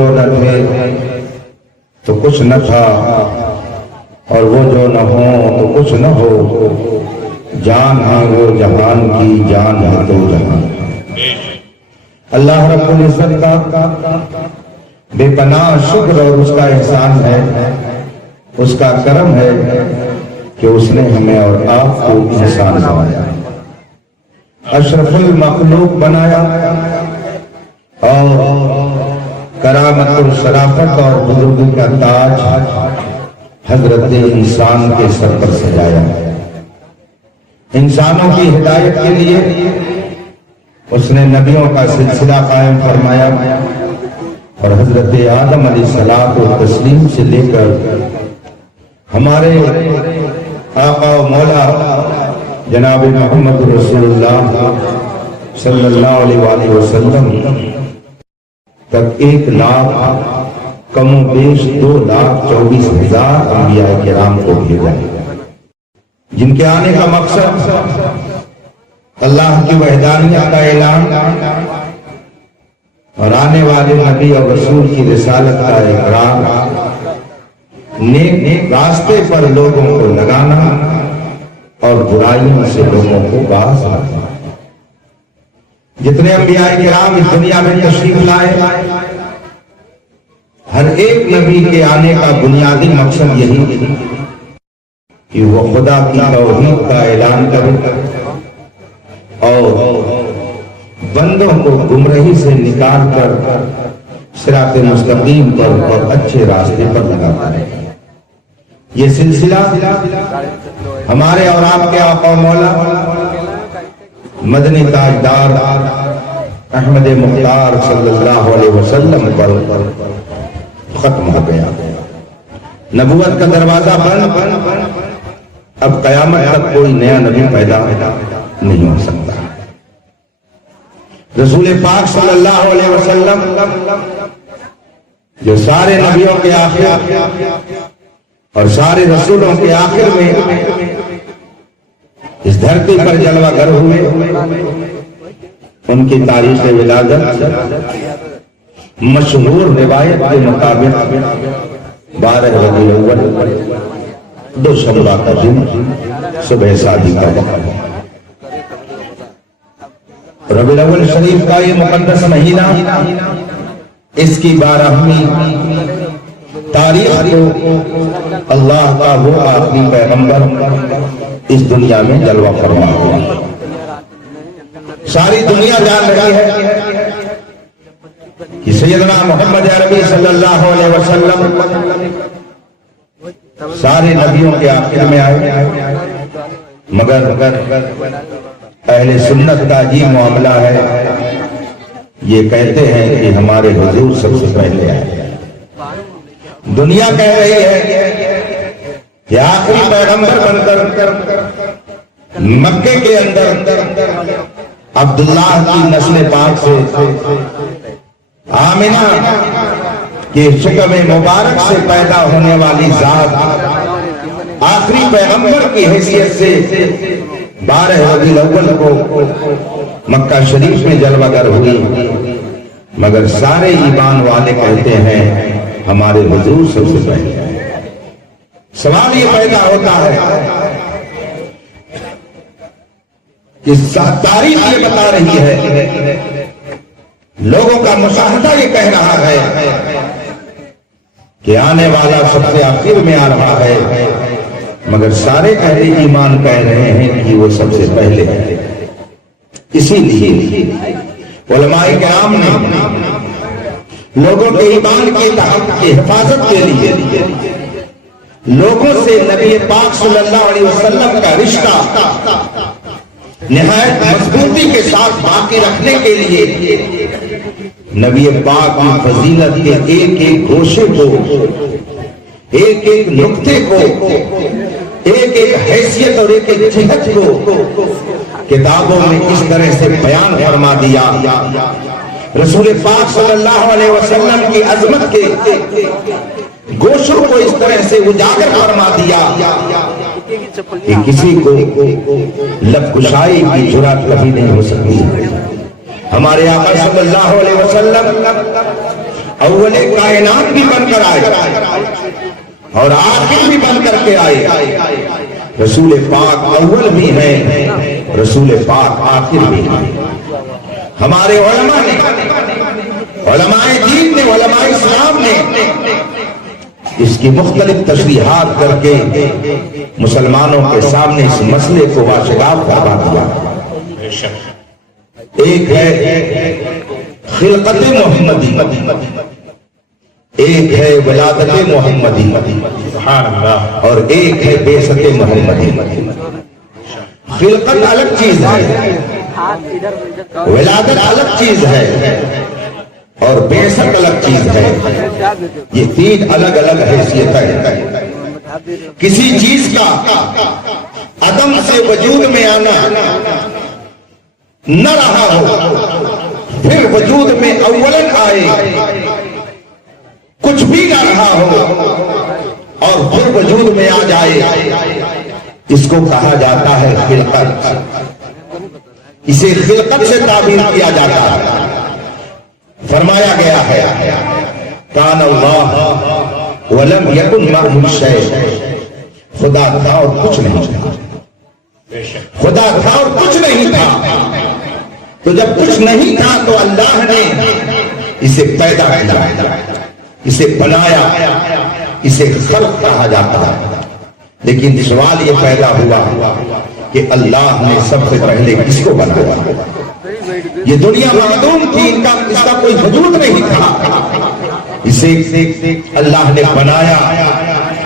جو نہ تھے تو کچھ نہ تھا، اور وہ جو نہ ہو تو کچھ نہ ہو، جان ہے وہ جہان کی، جان ہے تو جہان۔ اللہ رب العزت کا بے پناہ شکر اور اس کا احسان ہے، اس کا کرم ہے کہ اس نے ہمیں اور آپ کو انسان بنایا، اشرف المخلوق بنایا، اور کرامت و شرافت اور بزرگی کا تاج حضرت انسان کے سر پر سجایا۔ انسانوں کی ہدایت کے لیے اس نے نبیوں کا سلسلہ قائم فرمایا، اور حضرت آدم علیہ الصلوۃ والتسلیم سے لے کر ہمارے آقا و مولا جناب محمد رسول اللہ صلی اللہ علیہ وآلہ وسلم تک 1,00,000 کم و بیش 2,24,000 انبیاء کرام کو بھیجا، جن کے آنے کا مقصد اللہ کی وحدانیت کا اعلان اور آنے والے نبی اور رسول کی رسالت کا اقرار، نیک راستے پر لوگوں کو لگانا اور برائیوں سے لوگوں کو باز رکھنا۔ جتنے انبیاء کرام اس دنیا میں تشریف لائے، ہر ایک نبی کے آنے کا بنیادی مقصد یہی کہ وہ خدا کی توحید کا اعلان کرے اور بندوں کو گمراہی سے نکال کر صراط مستقیم پر اور اچھے راستے پر لگاتا ہے۔ یہ سلسلہ ہمارے اور آپ کے آقا مولا مدنی تاجدار احمد مختار صلی اللہ علیہ وسلم پر ختم ہو گیا۔ نبوت کا دروازہ بند، اب قیامت تک کوئی نیا نبی پیدا نہیں ہو سکتا۔ رسول پاک صلی اللہ علیہ وسلم جو سارے نبیوں کے آخر اور سارے رسولوں کے آخر میں اس دھرتی پر جلوہ گر ہوئے، ان کی تاریخ ولادت مشہور روایت کے مطابق 12 ربیع الاول دوشنبہ کا دن صبح شادی کا وقت۔ ربیع الاول شریف کا یہ مقدس مہینہ، اس کی 12ویں تاریخ کو اللہ کا وہ آخری پیغمبر اس دنیا میں جلوہ فرما ہوا۔ ساری دنیا جان رہی ہے کہ سیدنا محمد عربی صلی اللہ علیہ وسلم سارے نبیوں کے آخر میں آئے، مگر اہل سنت کا یہ معاملہ ہے، یہ کہتے ہیں کہ ہمارے حضور سب سے پہلے آئے۔ دنیا کہہ رہی ہے کہ آخری پیغمبر بن کر مکے کے اندر عبداللہ کی نسل پاک سے آمنہ کہ شکم مبارک سے پیدا ہونے والی ذات آخری پیغمبر کی حیثیت سے 12 ربیع الاول کو مکہ شریف میں جلوہ گر ہوئی، مگر سارے ایمان والے کہتے ہیں ہمارے حضور سب سے پہلے۔ سوال یہ پیدا ہوتا ہے کہ تاریخ یہ بتا رہی ہے، لوگوں کا مشاہدہ یہ کہہ رہا ہے کہ آنے والا سب سے آخر میں آ رہا ہے، مگر سارے اہل ایمان کہہ رہے ہیں کہ وہ سب سے پہلے ہے۔ اسی لیے علماء کرام نے لوگوں کے ایمان کی حفاظت کے لیے لوگوں سے نبی پاک صلی اللہ علیہ وسلم کا رشتہ نہایت مضبوطی کے ساتھ باقی رکھنے کے لیے نبی پاک کی فضیلت کے ایک ایک گوشے کو، ایک ایک نقطے کو، ایک ایک حیثیت اور ایک ایک جہت کو کتابوں میں اس طرح سے بیان فرما دیا۔ رسول پاک صلی اللہ علیہ وسلم کی عظمت کے گوشوں کو اس طرح سے اجاگر فرما دیا کہ کسی کو لب کشائی کی جرات کبھی نہیں ہو سکتی۔ ہمارے آقا صلی اللہ علیہ وسلم اول کائنات بھی بن کر آئے اور آخر بھی بن کر کے آئے. رسول پاک اول بھی ہیں، رسول پاک آخر بھی ہیں. ہمارے علماء نے، علماء دین نے، علماء اسلام نے اس کی مختلف تشریحات کر کے مسلمانوں کے سامنے اس مسئلے کو واشگاف کروا دیا. ایک ہے خلقت محمدی، ایک ہے ولادت محمدی، اور ایک ہے بعثت محمدی. خلقت الگ چیز ہے، ولادت الگ چیز ہے، اور بعثت الگ چیز ہے. یہ تین الگ الگ حیثیتیں ہیں. کسی چیز کا عدم سے وجود میں آنا نہ رہا ہو، پھر وجود میں اولاً آئے، کچھ بھی نہ رہا ہو اور پھر وجود میں آ جائے، اس کو کہا جاتا ہے خلقت. اسے خلقت سے تعبیر کیا جاتا ہے. فرمایا گیا ہے کان اللہ ولم یکن معہ شیء، خدا تھا اور کچھ نہیں تھا. خدا تھا اور کچھ نہیں تھا. تو جب کچھ نہیں تھا تو اللہ نے اسے پیدا کیا، اسے بنایا، اسے خلق کہا جاتا ہے. لیکن سوال یہ پیدا ہوا کہ اللہ نے سب سے پہلے کس کو بنایا؟ یہ دنیا معدوم تھی، اس کا کوئی وجود نہیں تھا. اسے اللہ نے بنایا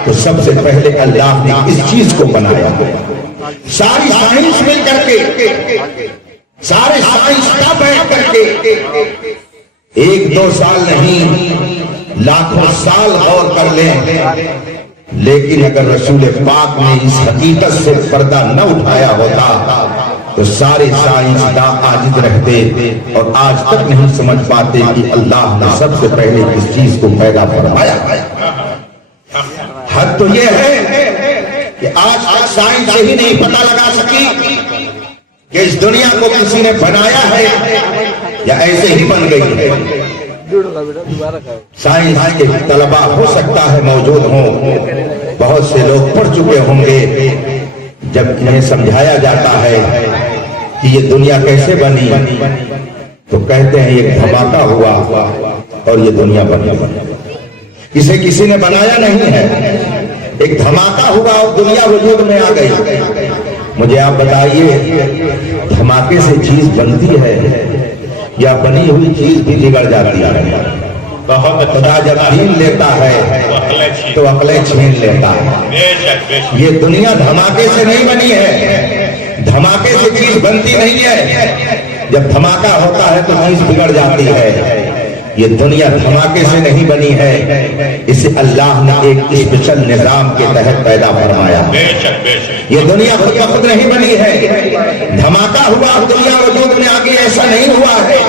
تو سب سے پہلے اللہ نے اس چیز کو بنایا. ساری سائنس مل کر کے، سارے سائنس کا بیٹھ کر کے ایک دو سال نہیں لاکھوں سال غور کر لیں، لیکن اگر رسول پاک نے اس حقیقت سے پردہ نہ اٹھایا ہوتا تو سارے سائنسداں عاجز رہتے اور آج تک نہیں سمجھ پاتے کہ اللہ نے سب سے پہلے کس چیز کو پیدا فرمایا. حد تو یہ ہے کہ آج تک سائنس سے ہی نہیں پتہ لگا سکی کہ اس دنیا کو کسی نے بنایا ہے یا ایسے ہی بن گئی ہے. سائنس کے طلباء ہو سکتا ہے موجود ہوں، بہت سے لوگ پڑھ چکے ہوں گے. جب انہیں سمجھایا جاتا ہے کہ یہ دنیا کیسے بنی تو کہتے ہیں ایک دھماکہ ہوا اور یہ دنیا بنی. اسے کسی نے بنایا نہیں ہے، ایک دھماکہ ہوا اور دنیا وجود میں آ گئی. مجھے آپ بتائیے دھماکے سے چیز بنتی ہے یا بنی ہوئی چیز بھی بگڑ جاتی ہے؟ خدا جب چھین لیتا ہے تو عقلیں چھین لیتا ہے. یہ دنیا دھماکے سے نہیں بنی ہے، دھماکے سے چیز بنتی نہیں ہے. جب دھماکہ ہوتا ہے تو چیز بگڑ جاتی ہے. یہ دنیا دھماکے سے نہیں بنی ہے، اسے اللہ نے ایک اسپیشل نظام کے تحت پیدا فرمایا. یہ دنیا خود بخود نہیں بنی ہے، دھماکہ ہوا دنیا وجود میں آگے ایسا نہیں ہوا ہے.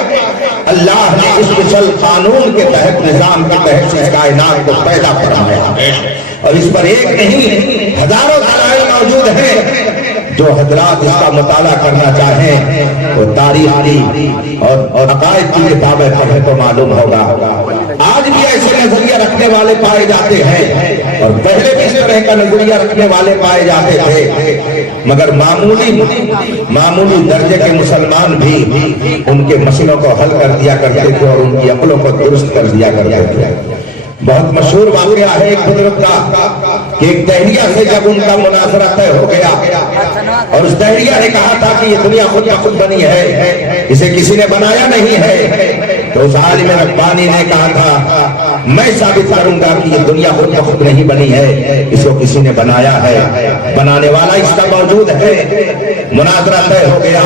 اللہ نے اسپیشل قانون کے تحت، نظام کے تحت اس کائنات کو پیدا فرمایا. اور اس پر ایک نہیں ہزاروں دلائل موجود ہیں. جو حضرات اس کا مطالعہ کرنا چاہیں وہ تاریخ کی اور عقائد کی کتابیں پڑھیں تو معلوم ہوگا. آج بھی ایسے نظریہ رکھنے والے پائے جاتے ہیں اور پہلے بھی اس طرح کا نظریہ رکھنے والے پائے جاتے تھے، مگر معمولی درجے کے مسلمان بھی ان کے مسئلوں کو حل کر دیا کرتے تھے اور ان کی عقلوں کو درست کر دیا کرتے تھے. بہت مشہور واقعہ ہے ایک بزرگ کا کہ ایک دہریہ سے جب ان کا مناظرہ طے ہو گیا اور اس دہریہ نے کہا تھا کہ یہ دنیا خود بخود بنی ہے، اسے کسی نے بنایا نہیں ہے، تو اس عالم ربانی نے کہا تھا میں ثابت کروں گا کہ یہ دنیا خود بخود نہیں بنی ہے، اس کو کسی نے بنایا ہے، بنانے والا اس کا موجود ہے. مناظرہ طے ہو گیا،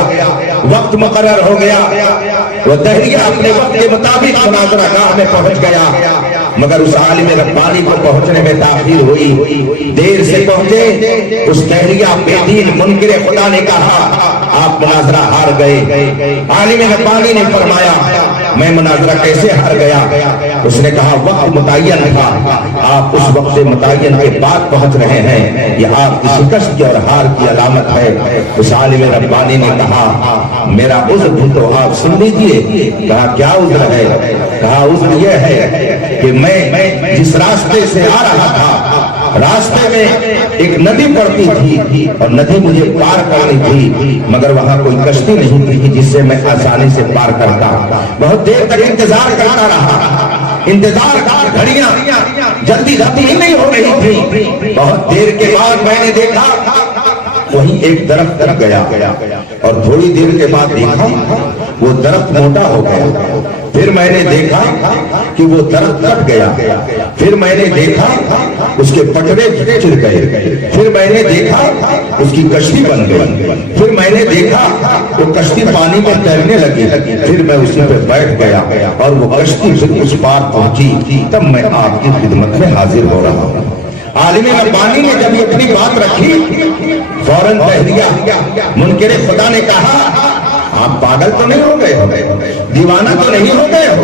وقت مقرر ہو گیا، وہ دہریہ اپنے وقت کے مطابق مناظرہ گاہ میں پہنچ گیا، مگر اس عالم ربانی کو پہنچنے میں تاخیر ہوئی. دیر سے پہنچے، اس دہریہ بے دین منکر خدا نے کہا آپ مناظرہ ہار گئے. عالم ربانی نے فرمایا میں مناظرہ کیسے ہار گیا؟ اس نے کہا وقت متعین تھا، آپ اس وقت متعین کے بعد پہنچ رہے ہیں، یہ آپ کی شکست کی اور ہار کی علامت ہے۔ اس عالم ربانی نے کہا میرا عذر بھی تو آپ سن لیجیے۔ کہا کیا عذر ہے؟ کہا عذر یہ ہے کہ میں جس راستے سے آ رہا تھا، راستے میں ایک ندی پڑتی تھی اور ندی مجھے پار کرنی تھی، مگر وہاں کوئی کشتی نہیں تھی جس سے میں آسانی سے پار کرتا۔ بہت دیر تک انتظار کرتا رہا، انتظار کا گھڑیاں جلدی ختم ہی نہیں ہو رہی تھی۔ بہت دیر کے بعد میں نے دیکھا وہیں ایک درخت لگ گیا اور تھوڑی دیر کے بعد دیکھا وہ درخت موٹا ہو گیا۔ پھر میں نے دیکھا کہ وہ درخت کٹ گیا، پھر میں نے دیکھا اس کے پٹرے چر گئے، پھر میں نے دیکھا اس کی کشتی بن گئی، پھر میں نے دیکھا وہ کشتی پانی میں تیرنے لگی، پھر میں اسی پہ بیٹھ گیا اور وہ کشتی پھر اس پار پہنچی، تب میں آپ کی خدمت میں حاضر ہو رہا ہوں۔ عالم ربانی نے جب یہ اپنی بات رکھی فوراً کہہ دیا، منکر خدا نے کہا آپ پاگل تو نہیں ہو گئے ہو، دیوانہ تو نہیں ہو گئے ہو،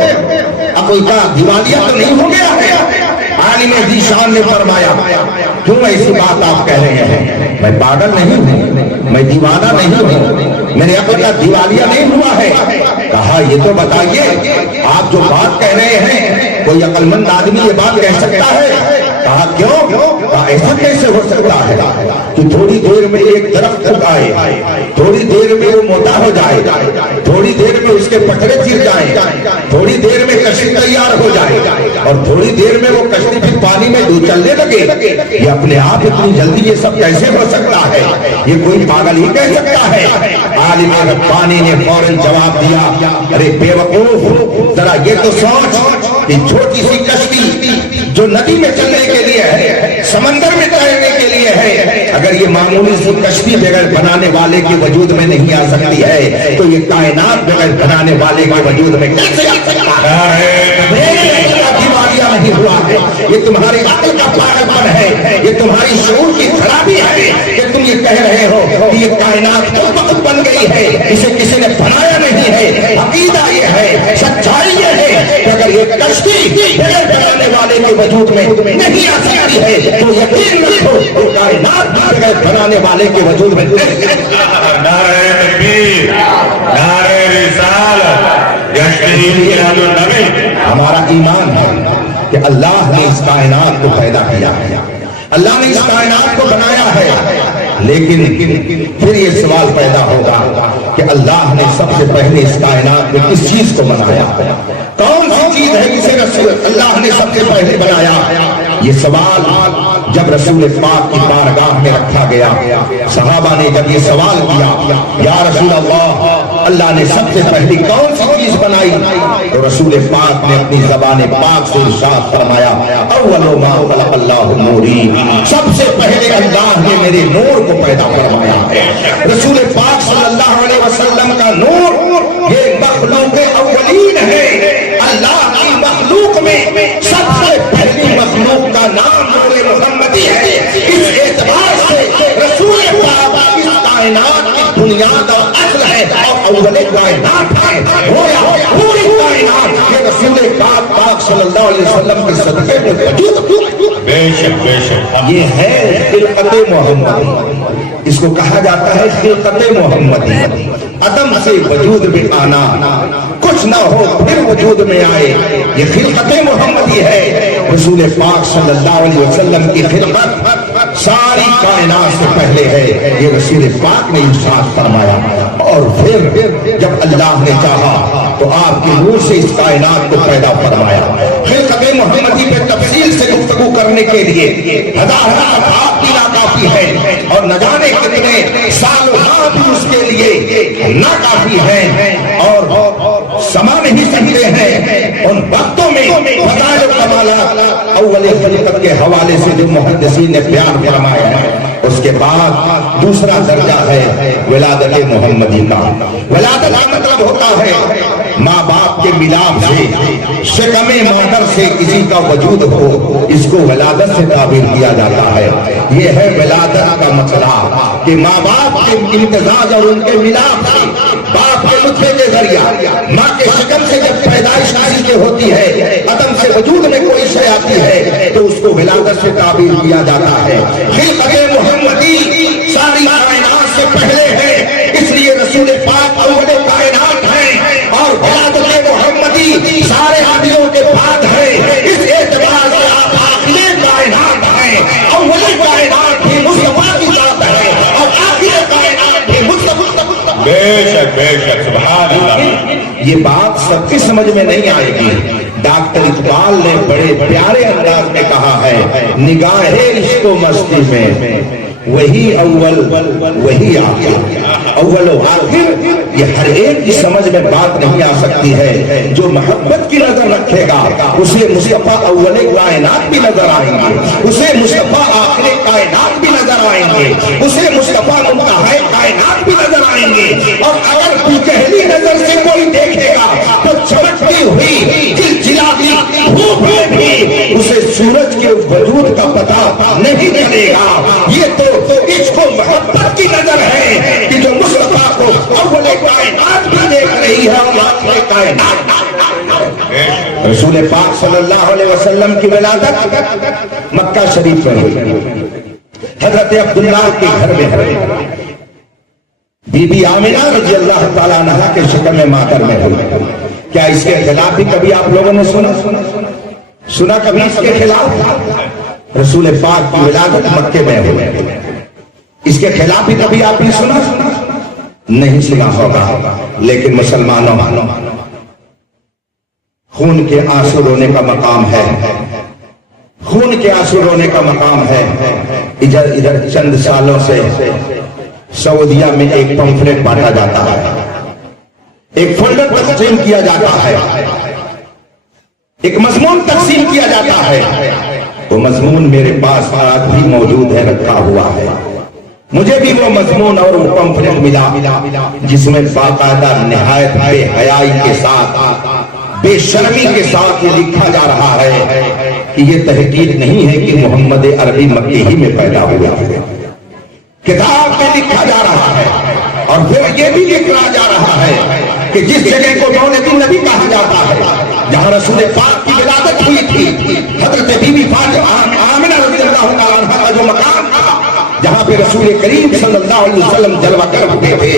اب کوئی کا دیوالیہ تو نہیں ہو گیا ہے؟ عالم ذیشان نے فرمایا کیوں ایسی بات آپ کہہ رہے ہیں؟ میں پاگل نہیں ہوں، میں دیوانہ نہیں ہوں، میرے عقل کا دیوالیہ نہیں ہوا ہے۔ کہا یہ تو بتائیے آپ جو بات کہہ رہے ہیں کوئی عقل مند آدمی یہ بات کہہ سکتا ہے؟ کہا کیوں؟ کہا ایسا کیسے ہو سکتا ہے کہ تھوڑی دیر میں ایک درخت اگائے، تھوڑی دیر میں وہ موٹا ہو جائے، تھوڑی دیر میں اس کے پٹرے چر جائیں، تھوڑی دیر میں کشتی تیار ہو جائے اور تھوڑی دیر میں وہ کشتی پھر پانی میں چلنے لگے؟ یہ اپنے آپ اتنی جلدی یہ سب کیسے ہو سکتا ہے؟ یہ کوئی پاگل ہی کہہ سکتا ہے۔ عالم ربانی نے فوراً جواب دیا ارے بے وقوف، ذرا یہ تو سوچ کہ چھوٹی سی کشتی جو ندی میں چلنے کے لیے ہے، سمندر میں تیرنے کے لیے ہے، اگر یہ معمولی سی کشتی بغیر بنانے والے کے وجود میں نہیں آ سکتی ہے تو یہ کائنات بغیر بنانے والے کے وجود میں کیسے آ سکتا ہے؟ دیوالیہ نہیں ہوا ہے، یہ تمہاری عقل کا پاگل پن ہے، یہ تمہاری شعور کی خرابی ہے کہ تم یہ کہہ رہے ہو کہ یہ کائنات خود بخود بن گئی ہے، اسے کسی نے بنایا نہیں ہے۔ عقیدہ یہ ہے، سچائی یہ ہے کہ اگر یہ کشتی بغیر بنانے والے کے وجود میں نہیں آ سکتی ہے تو یقین رکھو کہ کائنات بغیر بنانے والے کے وجود میں نہیں۔ نعرہ تکبیر، نعرہ رسالت، یشتہی اہل النبی۔ ہمارا ایمان ہے کہ اللہ نے اس کائنات کو پیدا کیا ہے، اللہ نے اس کائنات کو بنایا ہے، لیکن پھر یہ سوال پیدا ہوگا کہ اللہ نے سب سے پہلے اس کائنات میں کس چیز کو بنایا؟ کون سی چیز ہے جسے رسول اللہ نے سب سے پہلے بنایا؟ یہ سوال جب رسول پاک کی بارگاہ میں رکھا گیا، صحابہ نے جب یہ سوال کیا یا رسول اللہ نے سب سے پہلی کون سی چیز بنائی؟ تو رسول پاک نے اپنی زبان پاک سے ارشاد فرمایا اول ما خلق اللہ نوری، سب سے پہلے اللہ نے میرے نور کو پیدا فرمایا ہے۔ رسول پاک صلی اللہ علیہ وسلم کا نور یہ مخلوق اولین ہے، اللہ کی مخلوق میں سب سے پہلی مخلوق کا نام نور محمدی ہے۔ اس اعتبار سے رسول پاک اس کائنات کی بنیاد اور اصل ہے اور اول کائنات ہے۔ پوری کائنات یہ رسول پاک صلی اللہ علیہ وسلم کے صدقے میں وجود۔ بے شک بے شک، یہ ہے خلقت محمدی، اس کو کہا جاتا ہے خلقت محمدی، عدم سے وجود میں آنا، کچھ نہ ہو پھر وجود میں آئے، یہ خلقت محمدی ہے۔ رسول پاک صلی اللہ علیہ وسلم کی خلقت ساری کائنات سے پہلے ہے، یہ رسول پاک نے ارشاد فرمایا۔ اور پھر جب اللہ نے چاہا تو آپ کے نور سے اس کائنات کو پیدا فرمایا۔ خلقت محمدی پہ تفصیل سے گفتگو کرنے کے لیے ہزار آپ کی ناکافی ہے اور نہ جانے کتنے سالوں بھی اس کے لیے ناکافی ہیں اور سما نہیں سکتے ہیں۔ ان وقتوں میں فضائل و کمالات اول خلقت کے حوالے سے جو محدثین نے بیان فرمایا ہے، اس کے بعد دوسرا درجہ ہے ولادت محمدی کا۔ ولادت کا مطلب ہوتا ہے ماں باپ کے ملاپ سے، شکم مادر سے کسی کا وجود ہو، اس کو ولادت سے تعبیر کیا جاتا ہے۔ یہ ہے ولادت کا مسئلہ کہ ماں باپ کے امتزاج اور ان کے ملاپ سے، باپ کے نطفے کے ذریعہ ماں کے شکم سے جب پیدائش کسی کی ہوتی ہے، عدم سے وجود میں کوئی شے آتی ہے تو اس کو ولادت سے تعبیر کیا جاتا ہے۔ خلقت محمدی ساری کائنات سے پہلے ہے، اس لیے رسول پاک اول کائنات ہیں، اور ولادت محمدی سارے نبیوں کے بعد ہے۔ اس اعتبار سے آپ آخر کائنات ہیں، اول کائنات بھی مصطفیٰ کی ذات ہے اور آخر کائنات بھی مصطفیٰ۔ بے شک سبحان اللہ۔ یہ بات سب کی سمجھ میں نہیں آئے گی۔ ڈاکٹر اقبال نے بڑے پیارے انداز میں کہا ہے، نگاہ عشق و مستی میں وہی اول وہی آخر، اول و آخر یہ ہر ایک کی سمجھ میں بات نہیں آ سکتی ہے۔ جو محبت کی نظر رکھے گا اسے مصطفیٰ اول کائنات بھی نظر آئیں گے، اسے مصطفیٰ آخر کائنات بھی نظر آئیں گے، اسے مصطفیٰ منتہی کائنات بھی نظر آئیں گے۔ اور اگر پہلی نظر سے کوئی دیکھے گا تو چمکتی ہوئی چلچلاتی دھوپ میں بھی اسے سورج کے وجود کا پتہ نہیں چلے گا۔ یہ تو عشق و محبت کی نظر ہے کہ جو مصطفیٰ کو اول کائنات بھی دیکھ رہی ہے اور آخر کائنات۔ رسول پاک صلی اللہ علیہ وسلم کی ولادت مکہ شریف میں ہوئی، حضرت عبداللہ کے گھر میں ہوئی، بی بی آمنہ رضی اللہ تعالیٰ عنہ کے شکم مادر میں ہوئی۔ کیا اس کے خلاف بھی کبھی آپ لوگوں نے سنا کبھی اس کے خلاف؟ رسول پاک کی ولادت مکے میں ہوئی، اس کے خلاف بھی کبھی آپ نے سنا؟ نہیں سنا ہوگا۔ لیکن مسلمانوں، خون کے آنسو رونے کا مقام ہے، خون کے آنسو رونے کا مقام ہے۔ ادھر چند سالوں سے سعودیہ میں ایک پمفلیٹ بانٹا جاتا ہے، ایک فولڈر تقسیم کیا جاتا ہے، ایک مضمون تقسیم کیا جاتا ہے۔ وہ مضمون میرے پاس آج بھی موجود ہے، رکھا ہوا ہے۔ مجھے بھی وہ مضمون اور وہ پمفلیٹ ملا جس میں باقاعدہ نہایت بے حیائی کے ساتھ، بے شرمی کے ساتھ یہ لکھا جا رہا ہے کہ یہ تحقیق نہیں ہے کہ محمد عربی مکے ہی میں پیدا ہوا ہے۔ کتاب میں لکھا جا رہا ہے، اور پھر یہ بھی لکھا جا رہا ہے کہ جس جگہ کو مولد النبی کہا جاتا ہے، جہاں رسول پاک کی ولادت ہوئی تھی، حضرت بی بی فاطمہ آمنہ رضی اللہ تعالیٰ عنہ کا جو مقام تھا، جہاں پہ رسول کریم صلی اللہ علیہ وسلم جلوہ کرتے تھے،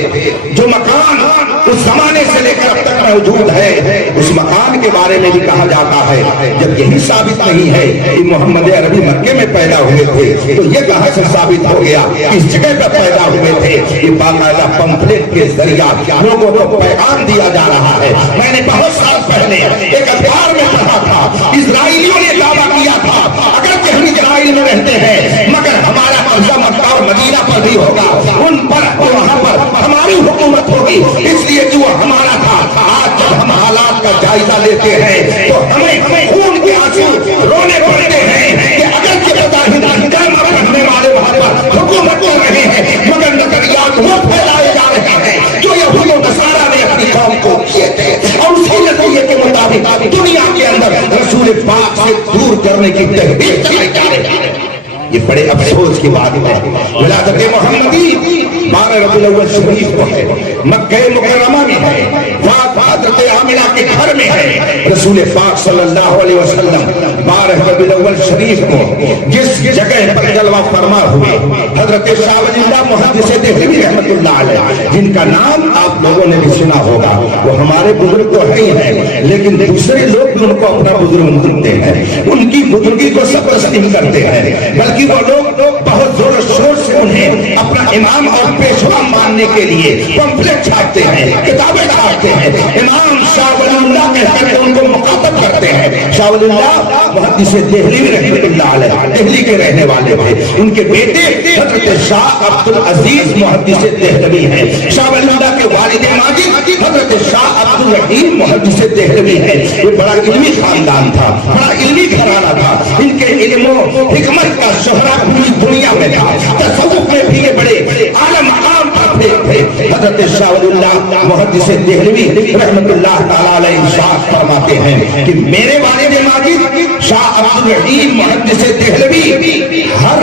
جو مکان اس زمانے سے لے کر اب تک موجود ہے، اس مکان کے بارے میں بھی کہا جاتا ہے۔ جب یہی ثابت نہیں ہے کہ محمد عربی مکے میں پیدا ہوئے تھے تو یہ کہاں سے ثابت ہو گیا اس جگہ پر پیدا ہوئے تھے؟ یہ باقاعدہ پمفلیٹ کے ذریعہ لوگوں کو پیغام دیا جا رہا ہے۔ میں نے بہت سال پہلے ایک اخبار میں پڑھا تھا، اسرائیلیوں نے دعویٰ کیا تھا اگرچہ ہم اسرائیل میں رہتے ہیں مگر ہمارا قبضہ مکہ اور مدینہ پر بھی ہوگا، ان پر وہاں پر ہماری حکومت ہوگی، اس لیے جو ہمارا تھا۔ آج جب ہم حالات کا جائزہ لیتے ہیں تو ہمیں خون کے آنسو رونے پڑتے ہیں کہ اگرچہ کلمہ پڑھنے والے وہاں پر حکومت کر رہے ہیں مگر نظریات وہ پھیلائے جا رہے ہیں جو یہود و نصارہ نے اپنی قوم کو کیے تھے، اور اسی نظریے کے مطابق دنیا کے اندر رسول پاک سے دور کرنے کی تحریک چلائی جا رہی ہے۔ یہ بڑے افسوس کی بات ہے۔ ولادت محمدی 12 ربیع الاول شریف کو ہے، مکہ مکرمہ میں ہے، حضرت آمنہ کے گھر میں ہے۔ رسول پاک صلی اللہ علیہ وسلم 12 ربیع الاول شریف کو جس جگہ پر جلوہ فرما ہوئے، حضرت شاہ ولی اللہ محدث دہلوی رحمۃ اللہ علیہ، جن کا نام آپ لوگوں نے بھی سنا ہوگا، وہ ہمارے بزرگ تو ہی ہیں لیکن دوسرے لوگ ان کو اپنا بزرگ مانتے ہیں، ان کی بزرگی کو سب تسلیم کرتے ہیں، بلکہ وہ لوگ بہت زور و شور سے انہیں اپنا امام اور پیشوا ماننے کے لیے پمفلیٹ چھاپتے ہیں، کتابیں چھاپتے ہیں، امام شاہ ولی اللہ کہتے ہیں، ان کو مخاطب کرتے ہیں۔ شاہ ولی اللہ محدث دہلوی رحمۃ اللہ علیہ دہلی کے رہنے والے تھے، ان کے بیٹے حضرت شاہ عبد العزیز محدث دہلوی ہیں، شاہ ولی اللہ کے والد ماجد حضرت شاہ عبد الرحیم محدث دہلوی ہیں۔ یہ بڑا علمی خاندان تھا، بڑا علمی گھرانہ تھا، ان کے علم و حکمت کا شہرہ پوری دنیا میں تھا، تصوف میں بھی یہ بڑے اعلی مقام پر تھے۔ حضرت شاہ ولی اللہ محدث دہلوی رحمۃ اللہ تعالی علیہ ارشاد فرماتے ہیں کہ میرے والد ماجد شاہ عبد الرحیم محدث دہلوی ہر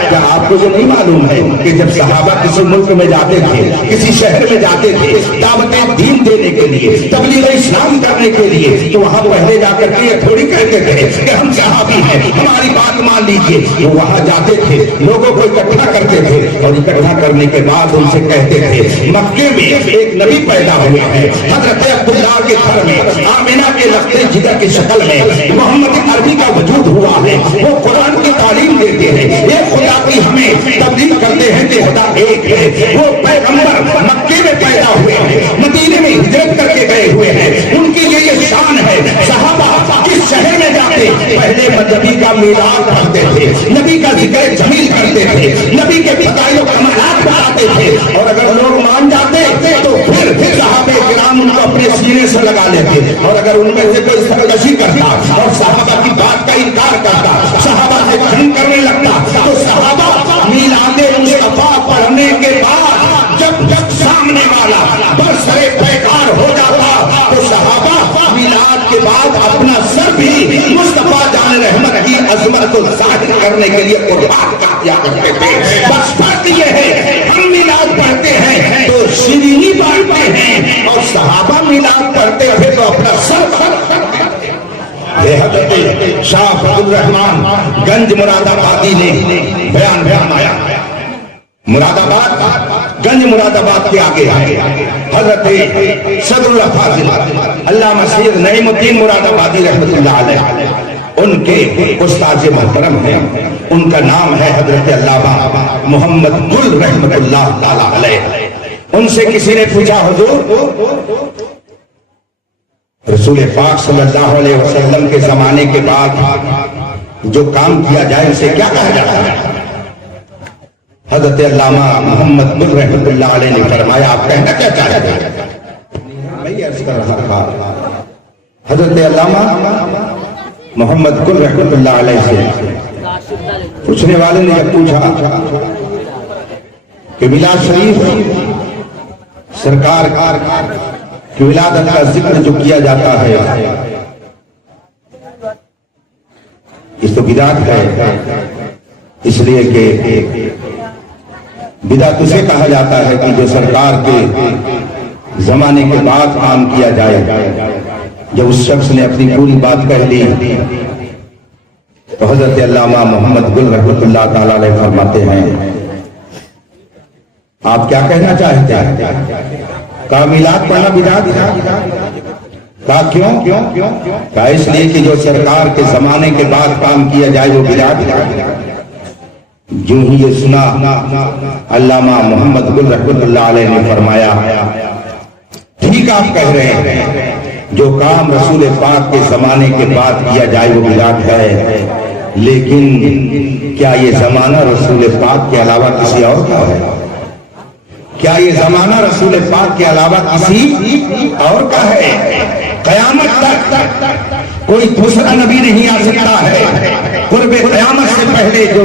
کیا آپ کو یہ نہیں معلوم ہے کہ جب صحابہ کسی ملک میں جاتے تھے، کسی شہر میں جاتے تھے دعوت دین دینے کے لیے، تبلیغ اسلام کرنے کے لیے، تو وہاں پہلے جا کر کے یہ تھوڑی کہتے تھے کہ ہم صحابی ہیں، ہماری بات مان لیجیے. وہ وہاں جاتے تھے، لوگوں کو اکٹھا کرتے تھے اور اکٹھا کرنے کے بعد ان سے کہتے تھے مکے میں ایک نبی پیدا ہوئے ہیں، حضرت عبداللہ کے گھر میں آمنہ کے لختے جگر کی شکل میں محمد عربی کا وجود ہوا ہے، وہ قرآن کی تعلیم دیتے ہیں، ایک خدا کی ہمیں تبلیغ کرتے ہیں کہ خدا ایک ہے. وہ پیغمبر مکے میں پیدا ہوئے ہیں، مدینے میں ہجرت کر کے گئے ہوئے ہیں، ان کی یہ شان ہے. صحابہ کس شہر میں جاتے پہلے نبی کا میلاد پڑھتے تھے، نبی کا ذکر جمیل کرتے تھے، نبی کے فضائل و کمالات بتاتے تھے، اور اگر لوگ مان جاتے تو پھر صحابہ کرام ان کو اپنے سینے سے لگا لیتے، اور اگر ان میں سے کوئی سرکشی کرتا اور صحابہ کی بات کا انکار کرتا، صحابہ سے جنگ کرنے لگتا، تو صحابہ میلاد مصطفیٰ پڑھنے کے بعد جب سامنے والا برسرے بیکار ہو جاتا تو صحابہ میلاد کے بعد اپنا سر بھی مصطفیٰ جان رحمت کی عظمت کو ظاہر کرنے کے لیے قربان کر دیا کرتے تھے. بس فرق یہ ہے ہم میلاد پڑھتے ہیں تو شیرینی بانٹتے ہیں، اور صحابہ میلاد پڑھتے تھے تو اپنا سر حضرت شاہ فضل الرحمان گنج مراد آبادی نے بیان آیا. مراد آباد گنج مراد آباد کے آگے آئے حضرت صدر الفاضل علامہ سید نعیم الدین مراد آبادی رحمۃ اللہ علیہ، ان کے استاد محترم ہیں، ان کا نام ہے حضرت علامہ محمد گل رحمۃ اللہ تعالی علیہ. ان سے کسی نے پوچھا حضور رسول پاک صلی اللہ علیہ وسلم کے زمانے کے بعد جو کام کیا جائے اسے کیا کہا جاتا ہے؟ حضرت علامہ محمد گل رحمۃ اللہ علیہ نے فرمایا آپ کہنا کیا چاہتے ہیں؟ میں عرض کر رہا تھا حضرت علامہ محمد گل رحمۃ اللہ علیہ سے پوچھنے والے نے جب پوچھا کہ میلاد شریف سرکار کی ولادت کا ذکر جو کیا جاتا ہے اس تو بدعت ہے، اس لیے کہ بدعت اسے کہا جاتا ہے کہ جو سرکار کے زمانے کے بعد کام کیا جائے. جب اس شخص نے اپنی پوری بات کہہ لی تو حضرت علامہ محمد گل رحمۃ اللہ تعالی علیہ فرماتے ہیں آپ کیا کہنا چاہتے ہیں؟ کہا میلاد پڑھنا بدعت ہے. کہا کیوں؟ کہا اس لیے کہ جو سرکار کے زمانے کے بعد کام کیا جائے وہ بدعت ہے. جو ہی یہ سنا علامہ محمد گل رحمۃ اللہ علیہ نے فرمایا ٹھیک آپ کہہ رہے ہیں، جو کام رسول پاک کے زمانے کے بعد کیا جائے وہ بدعت ہے، لیکن کیا یہ زمانہ رسول پاک کے علاوہ کسی اور کا ہے؟ کیا یہ زمانہ رسول پاک کے علاوہ کسی اور کا ہے؟ قیامت تک کوئی دوسرا نبی نہیں آ سکتا ہے. قرب قیامت سے پہلے جو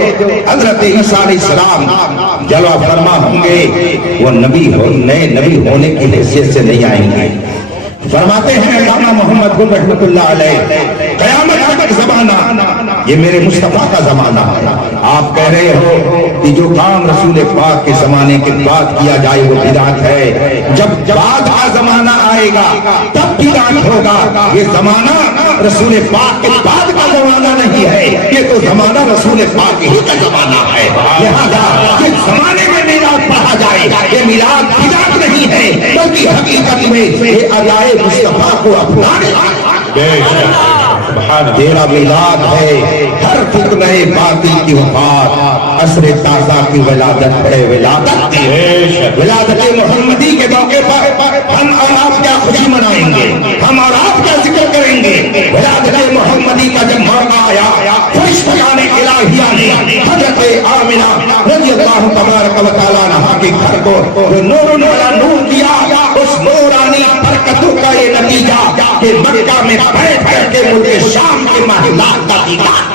حضرت عیسیٰ علیہ السلام جلوہ فرما ہوں گے وہ نئے نبی ہونے کی حیثیت سے نہیں آئیں گے. فرماتے ہیں علامہ محمد گل رحمۃ اللہ علیہ قیامت تک زمانہ یہ میرے مصطفیٰ کا زمانہ ہے. آپ کہہ رہے ہو کہ جو کام رسول پاک کے زمانے کے بعد کیا جائے وہ بدعت ہے، جب بعد کا زمانہ آئے گا تب بدعت ہوگا. یہ زمانہ رسول پاک کے بعد کا زمانہ نہیں ہے، یہ تو زمانہ رسول پاک ہی کا زمانہ ہے. لہذا جس زمانے میں میلاد پڑھا جائے یہ میلاد بدعت نہیں ہے بلکہ حقیقت میں یہ ادائے مصطفیٰ کو اپنانے تیرا میلاد ہے ہر فتنہ باطل کی وفات، عصر تازہ کی ولادت ہے. ولادت محمدی کے موقع پر ہم اور آپ کیا خوشی منائیں گے، ہم اور آپ کیا ذکر کریں گے. ولادت محمدی کا جب موقع آیا فرشتگان الہیہ نے حضرت آمنہ رضی اللہ تبارک و تعالیٰ عنہا کے گھر کو جو نور والا نور دیا، اس نورانی برکتوں کا یہ نتیجہ کہ مکہ میں بیٹھ کر کے ملک شام کے محلات کا دیدار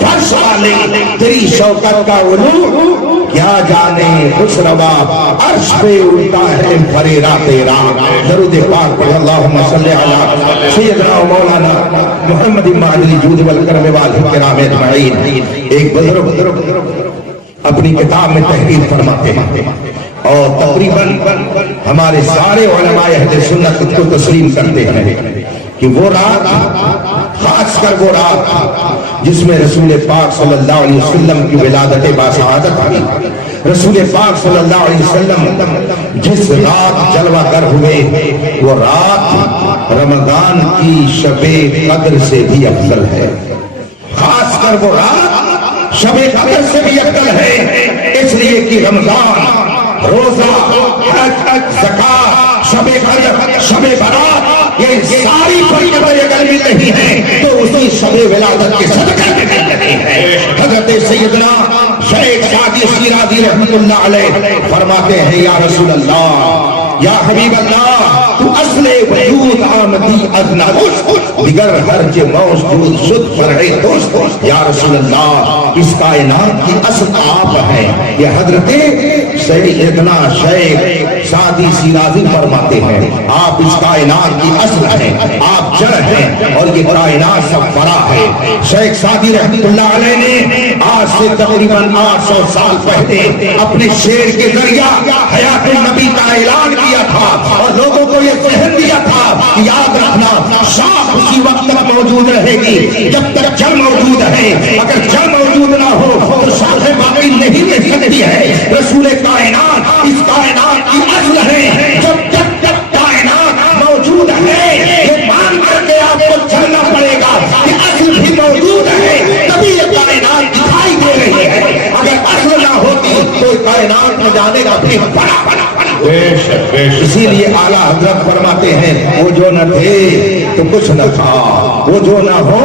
فرش عرش والے تیری شوکت کا علو کیا جانے خوش روا عرش پہ اڑتا ہے فریرا تیرا. درود پاک پڑھ اللہم صلی علی سیدنا و مولانا محمد معدل جود والکرم والکرام اجمعین. ایک بزرگ اپنی کتاب میں تحریر فرماتے ہیں اور تقریباً ہمارے سارے علماء اہل سنت کو تسلیم کرتے ہیں کہ وہ رات، خاص کر وہ رات جس میں رسول پاک صلی اللہ علیہ وسلم کی ولادت باسعادت ہوئی، رسول پاک صلی اللہ علیہ وسلم جس رات جلوہ گر ہوئے، وہ رات رمضان کی شب قدر سے بھی افضل ہے. خاص کر وہ رات شب قدر سے بھی افضل ہے، اس لیے کہ رمضان، روزہ، حج، زکات، شب قدر، شب برات، یہ ساری فضیلتیں اگر مل رہی ہیں تو اسی شب ولادت کے صدقے میں مل رہی ہیں. حضرت سیدنا شیخ سعدی شیرازی رحمت اللہ علیہ فرماتے ہیں یا رسول اللہ، یا حبیب اللہ، تو اصل وجود آمدی ادنا دیگر ہر چے موجود شد فرعی دوست. یا رسول اللہ، اس کائنات کی اصل آپ ہیں. یہ حضرت سیدنا شیخ سعدی شیرازی فرماتے ہیں آپ اس کائنات کی اصل ہیں، آپ جڑ ہیں اور یہ کائنات سب فرع ہے. شیخ سعدی رحمت اللہ علیہ نے آج سے تقریباً 800 سال پہلے اپنے شعر کے ذریعہ حیات النبی کا اعلان کیا تھا اور لوگوں کو یہ ذہن دیا تھا کہ یاد رکھنا شاخ اسی وقت تک موجود رہے گی جب تک جڑ موجود ہے. اگر جڑ موجود نہ ہو تو شاخیں باقی نہیں رہ سکتی ہے. رسول کائنات اس کائنات کی اصل ہے. جب تک کائنات موجود ہے یہ مان کر کے آپ کو چلنا پڑے گا کہ اصل بھی موجود ہے تبھی یہ کائنات دکھائی دے رہی ہے. اگر اصل نہ ہوتی تو کائنات میں جانے کا بھی بڑا اسی لیے اعلیٰ حضرت فرماتے ہیں وہ جو نہ تھے تو کچھ نہ تھا، وہ جو نہ ہو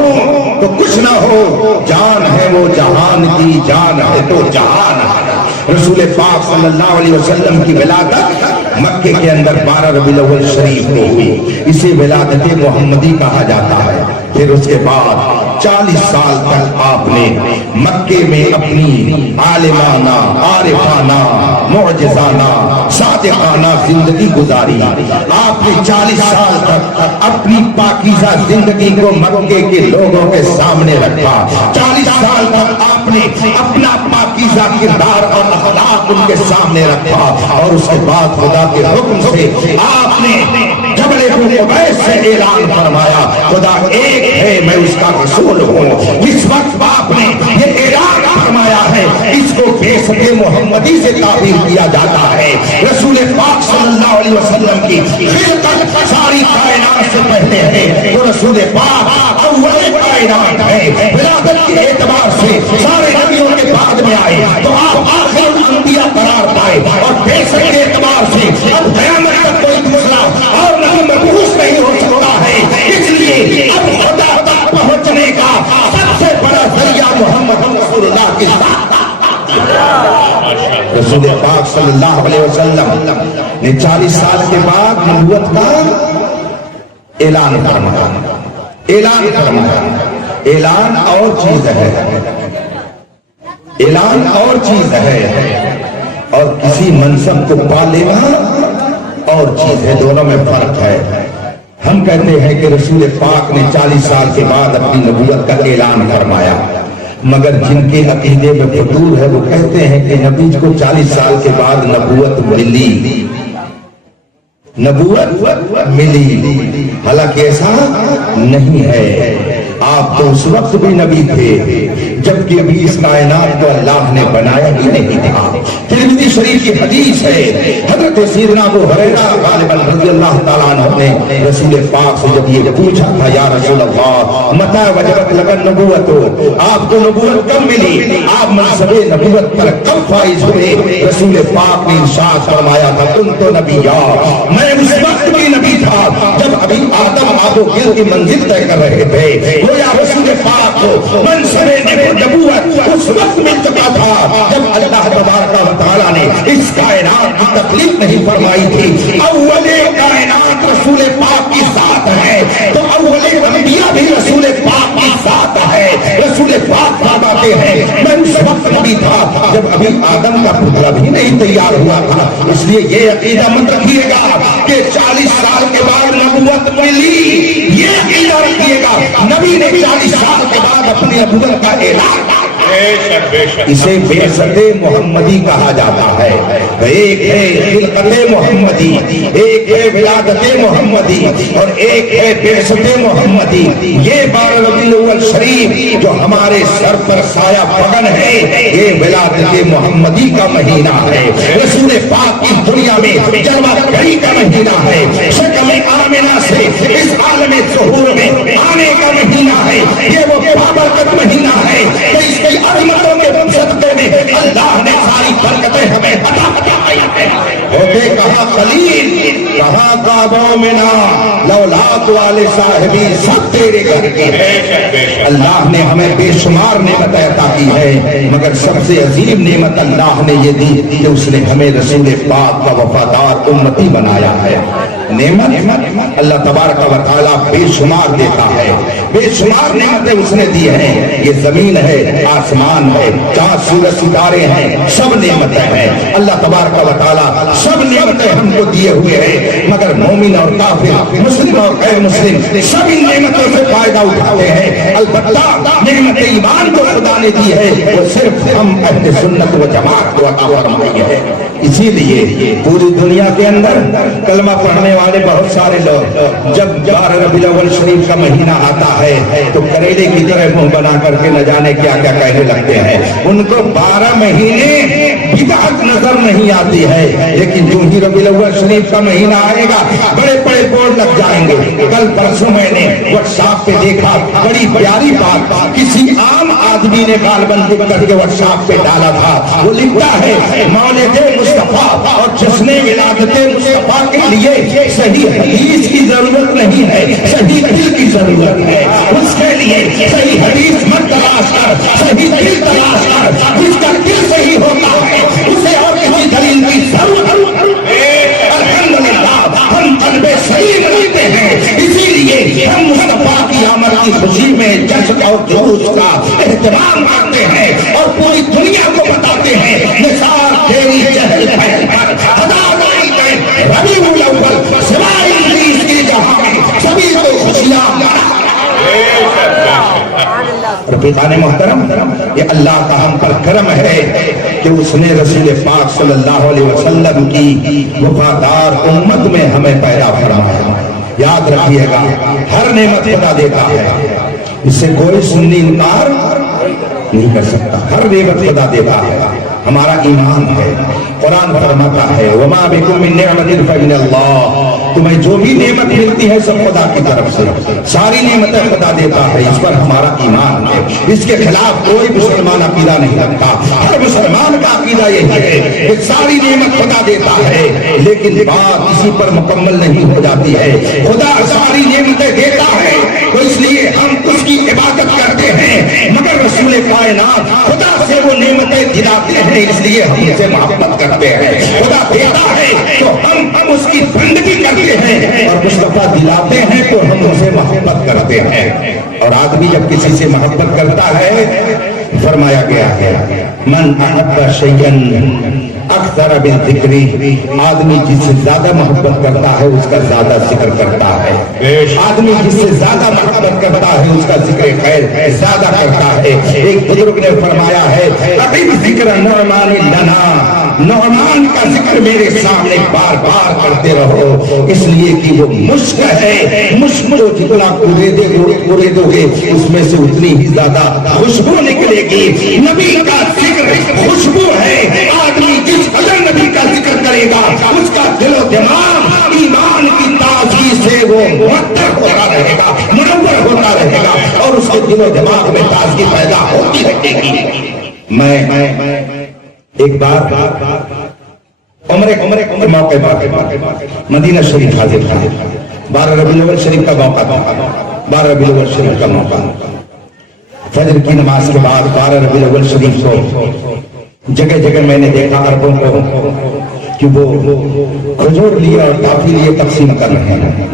تو کچھ نہ ہو، جان ہے وہ جہان کی، جان ہے تو جہان ہے. رسول پاک صلی اللہ علیہ وسلم کی ولادت مکے کے اندر 12 ربیع الاول شریف کو ہوئی. اسے ولادت محمدی کہا جاتا ہے. پھر اس کے بعد 40 سال تک آپ نے مکے میں اپنی عالمانہ، عارفانہ، معجزانہ، صادقانہ زندگی گزاری. آپ نے 40 سال تک اپنی پاکیزہ زندگی کو مکے کے لوگوں کے سامنے رکھا. 40 سال تک آپ نے اپنا پاکیزہ کردار اور اخلاق ان کے سامنے رکھا اور اس کے بعد خدا کے حکم سے آپ نے جبل عبید سے اعلان فرمایا خدا ایک ہے، میں اس کا رسول ہوں. اس وقت آپ نے یہ اعلان فرمایا ہے، اس کو بیسط محمدی سے تعبیر کیا جاتا ہے. رسول پاک صلی اللہ علیہ وسلم کی خلقت ساری کائنات سے پہلے ہے تو رسول پاک اول کائنات ہے. ولادت کے اعتبار سے سارے نبیوں کے بعد میں آئے تو آپ آخر الانبیاء قرار پائے اور بیسط کے اعتبار سے اب قیامت تک کوئی دوسرا اور نبی مبعوث نہیں ہو سکتا ہے. اس لیے اب خدا تک پہنچنے کا سب سے بڑا ذریعہ محمد رسول اللہ کے ساتھ. رسول پاک صلی اللہ علیہ وسلم نے 40 سال کے بعد نبوت کا اعلان فرمایا. اعلان فرمایا. اعلان اور چیز ہے، اعلان اور چیز ہے اور کسی منصب کو پا لینا اور چیز ہے، دونوں میں فرق ہے. ہم کہتے ہیں کہ رسول پاک نے 40 سال کے بعد اپنی نبوت کا اعلان فرمایا، مگر جن کے عقیدے میں فتور ہے وہ کہتے ہیں کہ نبی کو 40 سال کے بعد نبوت ملی، نبوت ملی. حالانکہ ایسا نہیں ہے. آپ تو اس وقت بھی نبی تھے جبکہ ابھی اس کائنات کو اللہ نے بنایا ہی نہیں تھا. ترمذی شریف کی حدیث ہے، حضرت سیدنا ابو ہریرہ غالباً رضی اللہ تعالیٰ عنہ نے رسول پاک سے جب یہ پوچھا تھا یا رسول اللہ متى وجبت لك النبوت، آپ کو نبوت کب ملی، آپ منصب نبوت پر کب فائز ہوئے؟ رسول پاک نے ارشاد فرمایا تھا کنت نبیا، میں اس وقت بھی نبی تھا جب ابھی آدم آب و گل کی منزل طے کر رہے تھے. گویا رسول پاک کو منصب نبوت اس وقت مل چکا تھا جب اللہ تبارک و تعالیٰ نے اس کائنات کی تکلیف نہیں فرمائی تھی. اول کائنات رسول پاک کی ذات ہے تو اول انبیاء بھی رسول پاک کی ذات ہے. رسول پاک فرماتے ابھی آدم کا پتلا بھی نہیں تیار ہوا تھا. اس لیے یہ عقیدہ مت رکھیے گا کہ 40 سال کے بعد نبوت ملی. یہ عقیدہ رکھیے گا نبی نے 40 سال کے بعد اپنی نبوت کا اعلان کیا. اسے بعثت محمدی کہا جاتا ہے. ایک ہے خلقت محمدی, ایک ہے ولادت محمدی, اور ایک ہے بعثت محمدی. یہ 12 ربیع الاول شریف جو ہمارے سر پر سایہ پگن ہے, یہ ولادت محمدی کا مہینہ ہے. رسول پاک کی دنیا میں جلوہ گری کا مہینہ ہے. شکل آمنہ سے اس عالم ظہور میں آنے کا مہینہ ہے. یہ وہ بابرکت مہینہ ہے کہ اس کے عظمتوں کے صدقے میں اللہ نے ساری برکتیں ہمیں عطا فرمائی ہیں. ہوتے کہاں قلیل, کہاں کعبوں میں نا, لولاد والے صاحبی سب تیرے گھر کی ہے. اللہ نے ہمیں بے شمار نعمت عطا کی ہے, مگر سب سے عظیم نعمت اللہ نے یہ دی کہ اس نے ہمیں رسول پاک کا وفادار امتی بنایا ہے. نعمت اللہ تبارک و تعالیٰ بے شمار دیتا ہے, بے شمار نعمتیں اس نے دی ہیں. یہ زمین ہے, آسمان ہے, چاند سورج ستارے ہیں, سب نعمتیں ہیں. اللہ تبارک و تعالیٰ سب نعمتیں ہم کو دیے ہوئے ہیں, مگر مومن اور کافر, مسلم اور غیر مسلم سب ان نعمتوں سے فائدہ اٹھاتے ہیں. البتہ نعمت ایمان کو خدا نے دی ہے, وہ صرف ہم اہل سنت و جماعت کو عطا فرمائی ہے. اسی لیے پوری دنیا کے اندر کلمہ پڑھنے والے بہت سارے لوگ جب 12 ربیع الاول شریف کا مہینہ آتا ہے تو کریلے کی طرح منہ بنا کر کے نہ جانے کیا کیا کہنے لگتے ہیں. ان کو 12 مہینے بدعت نظر نہیں آتی ہے, لیکن جو ہی ربیع الاول شریف کا مہینہ آئے گا بڑے بڑے بورڈ لگ جائیں گے. کل پرسوں میں نے واٹس ایپ پہ دیکھا, بڑی پیاری بات, کسی عام آدمی نے غالباً لکھ کر کے واٹس ایپ پہ ڈالا تھا. وہ لکھتا ہے مولد مصطفیٰ اور جشن ولادت مصطفیٰ کے لیے صحیح حدیث کی ضرورت نہیں ہے, صحیح دل کی ضرورت ہے. اس کے لیے صحیح حدیث مت تلاش کر, صحیح دل تلاش کر. جس کا دل صحیح ہوتا ہے اسے اور کسی دلیل کی ضرورت. الحمدللہ ہم قلب سلیم رکھتے ہیں, اسی لیے ہم مصطفیٰ کی آمد کی خوشی میں جشن اور جلوس کا اہتمام کرتے ہیں اور پوری دنیا کو بتاتے ہیں نثار تیری چہل پہل پر ہزار ربیع الاول سوائے ابلیس کی جہاں میں سبھی کو خوشیاں رفیقان محترم. یہ اللہ کا ہم پر کرم ہے کہ اس نے رسول پاک صلی اللہ علیہ وسلم کی وفادار امت میں ہمیں پیدا فرمایا. یاد رکھیے گا ہر نعمت خدا دیتا ہے, اس سے کوئی سنی انکار نہیں کر سکتا. ہر نعمت خدا دیتا ہے. ہمارا ایمان ہے, قرآن فرماتا ہے وما بکم من نعمت فمن اللہ, تمہیں جو بھی نعمت ملتی ہے سب خدا کی طرف سے, ساری نعمتیں خدا دیتا ہے. اس پر ہمارا ایمان ہے, اس کے خلاف کوئی مسلمان عقیدہ نہیں رکھتا. ہر مسلمان کا عقیدہ یہی ہے کہ ساری نعمت خدا دیتا ہے, لیکن بات اسی پر مکمل نہیں ہو جاتی ہے. خدا ساری نعمتیں دیتا ہے تو اس لیے ہم اس کی عبادت کرتے ہیں, مگر رسول کائنات خدا سے وہ نعمتیں دلاتے ہیں, اس لیے ہم اسے محبت کرتے ہیں. خدا دیتا ہے تو ہم اس کی بندگی کرتے ہیں, اور مصطفیٰ دلاتے ہیں تو ہم اسے محبت کرتے ہیں. اور آدمی جب کسی سے محبت کرتا ہے, فرمایا گیا ہے من احب شیئا اکثر بالذکر, آدمی جس سے زیادہ محبت کرتا ہے اس کا زیادہ ذکر کرتا ہے. آدمی جس سے زیادہ محبت کرتا ہے اس کا ذکر خیر زیادہ کرتا ہے. ایک بزرگ نے فرمایا ہے اقیم ذکر نعمان لنا, نعمان کا ذکر میرے سامنے بار بار کرتے رہو, اس لیے کہ وہ مشک ہے. مشک کو جتنا کوڑے دو گے اس میں سے اتنی ہی زیادہ خوشبو نکلے گی. نبی کا ذکر خوشبو ہے. آدمی جس قدر نبی کا ذکر کرے گا اس کا دل و دماغ ایمان کی تازگی سے وہ معطر ہوتا رہے گا, منور ہوتا رہے گا, اور اس کے دل و دماغ میں تازگی پیدا ہوتی رہے گی. میں ایک بار عمرے کے موقع پر مدینہ شریف حاضر تھا. 12 ربیع الاول شریف کا موقع تھا. 12 ربیع الاول شریف کا موقع, فجر کی نماز کے بعد 12 ربیع الاول شریف کو جگہ جگہ میں نے دیکھا عربوں کو کہ وہ کھجور لیے اور ٹافی لیے تقسیم کر رہے ہیں.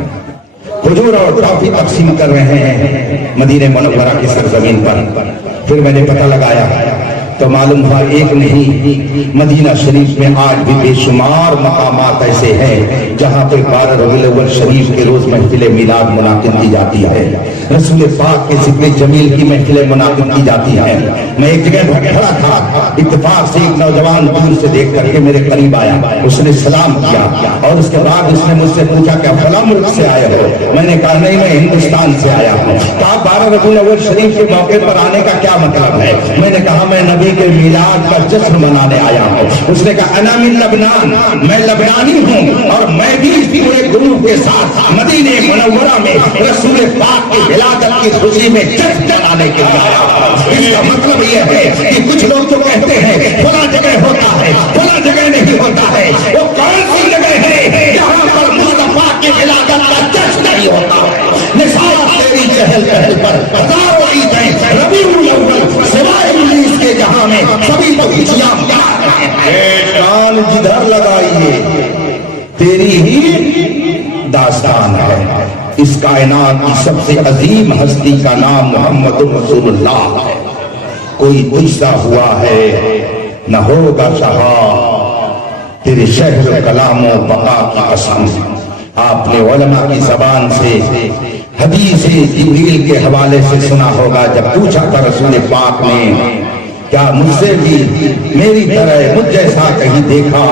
کھجور اور ٹافی تقسیم کر رہے ہیں مدینہ منورہ کی سرزمین پر. پھر میں نے پتہ لگایا تو معلوم ہوا ایک نہیں، مدینہ شریف میں آج بھی بے شمار مقامات ایسے ہیں جہاں پہ 12 ربیع الاول شریف کے روز محفل میلاد منعقد کی جاتی ہے، رسول پاک کے ذکر جمیل کی محفلیں منعقد کی جاتی ہیں۔ میں ایک جگہ کھڑا تھا، اتفاق سے ایک نوجوان دور سے دیکھ کر کے میرے قریب آیا، اس نے سلام کیا اور اس کے بعد اس نے مجھ سے پوچھا کہ فلاں ملک سے آئے ہو؟ میں نے کہا نہیں، میں ہندوستان سے آیا ہوں۔ کہا 12 ربیع الاول شریف کے موقع پر آنے کا کیا مطلب ہے؟ میں نے کہا میں نبی کے میلاد کا جشن منانے آیا ہوں۔ اس نے کہا انا من لبنان، میں لبنانی ہوں اور میں بھی اس پورے گروپ کے ساتھ مدینہ منورہ میں رسول پاک کی ولادت کی خوشی میں جشن منانے کے لیے آیا ہوں۔ اس کا مطلب یہ ہے کہ کچھ لوگ جو کہتے ہیں فلاں جگہ ہوتا ہے، فلاں جگہ نہیں ہوتا ہے، وہ کون سی جگہ ہے جہاں پر مصطفیٰ کی ولادت کا جشن نہیں ہوتا؟ نثار تیری چہل پہل پر ہزاروں عیدیں ربیع الاول سوائے انیس کے جہاں میں سبھی تو خوشیاں کان جدھر لگائیے تیری ہی داستان ہے۔ اس کائنات کی سب سے عظیم ہستی کا نام محمد رسول اللہ ہے۔ کوئی دوسرا ہوا ہے نہ ہوگا شہا، تیرے شہر کلام و بقا کی قسم۔ آپ نے علماء کی زبان سے حدیث جبریل کے حوالے سے سنا ہوگا، جب پوچھا تھا رسول پاک نے کیا مجھ سے بھی میری طرح مجھ جیسا کہیں دیکھا؟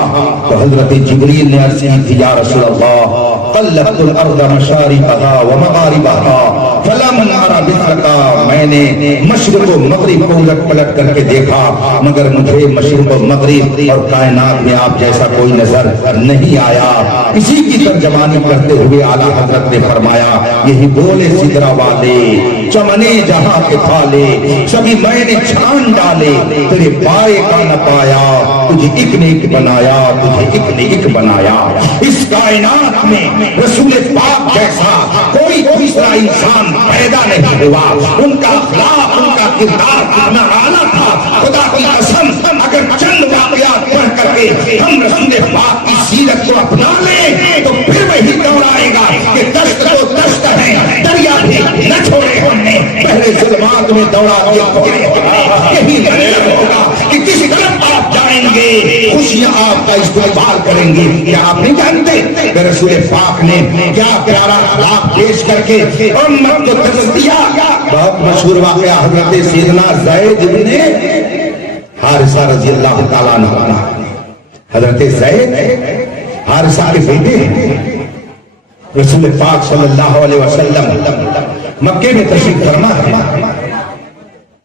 تو حضرت جبریل نے عرض کی تھی یا رسول اللہ قلبت الارض مشارقها ومغاربها فلم ارى مثلك، میں نے مشرق و مغرب کو الٹ پلٹ کر کے دیکھا مگر مجھے مشرق و مغرب اور کائنات میں آپ جیسا کوئی نظر نہیں آیا۔ اسی کی ترجمانی کرتے ہوئے اعلیٰ حضرت نے فرمایا یہی بولے سدرا والے چمنے جہاں کے پھالے سبھی میں نے چھان ڈالے، تیرے پائے کا نہ پایا، تجھے ایک نے ایک بنایا، تجھے ایک نے ایک بنایا۔ اس کائنات میں رسول پاک جیسا کوئی دوسرا انسان پیدا نہیں ہوا۔ ان کا اخلاق، ان کا کردار کتنا اعلیٰ تھا، خدا کی قسم اگر چند واقعات پڑھ کر کے ہم رسول پاک کی سیرت کو اپنا لیں تو پھر وہی دور آئے گا کہ دشت تو دشت ہے، دریا بھی نہ چھوڑے ہم نے، پہلے ظلمات میں دوڑا دیا۔ یہی مطلب ہوگا کہ کسی طرف آپ جائیں گے خوشیاں آپ کا استقبال کریں گے۔ کیا آپ نہیں جانتے کہ رسول پاک نے کیا پیارا اخلاق پیش کر کے امت کو درس دیا؟ بہت مشہور واقعہ حضرت سیدنا زید بن حارثہ رضی اللہ تعالیٰ عنہ، حضرت زید حارثہ کے بیٹے ہیں۔ رسول پاک صلی اللہ علیہ وسلم مکے میں تشریف فرما ہے،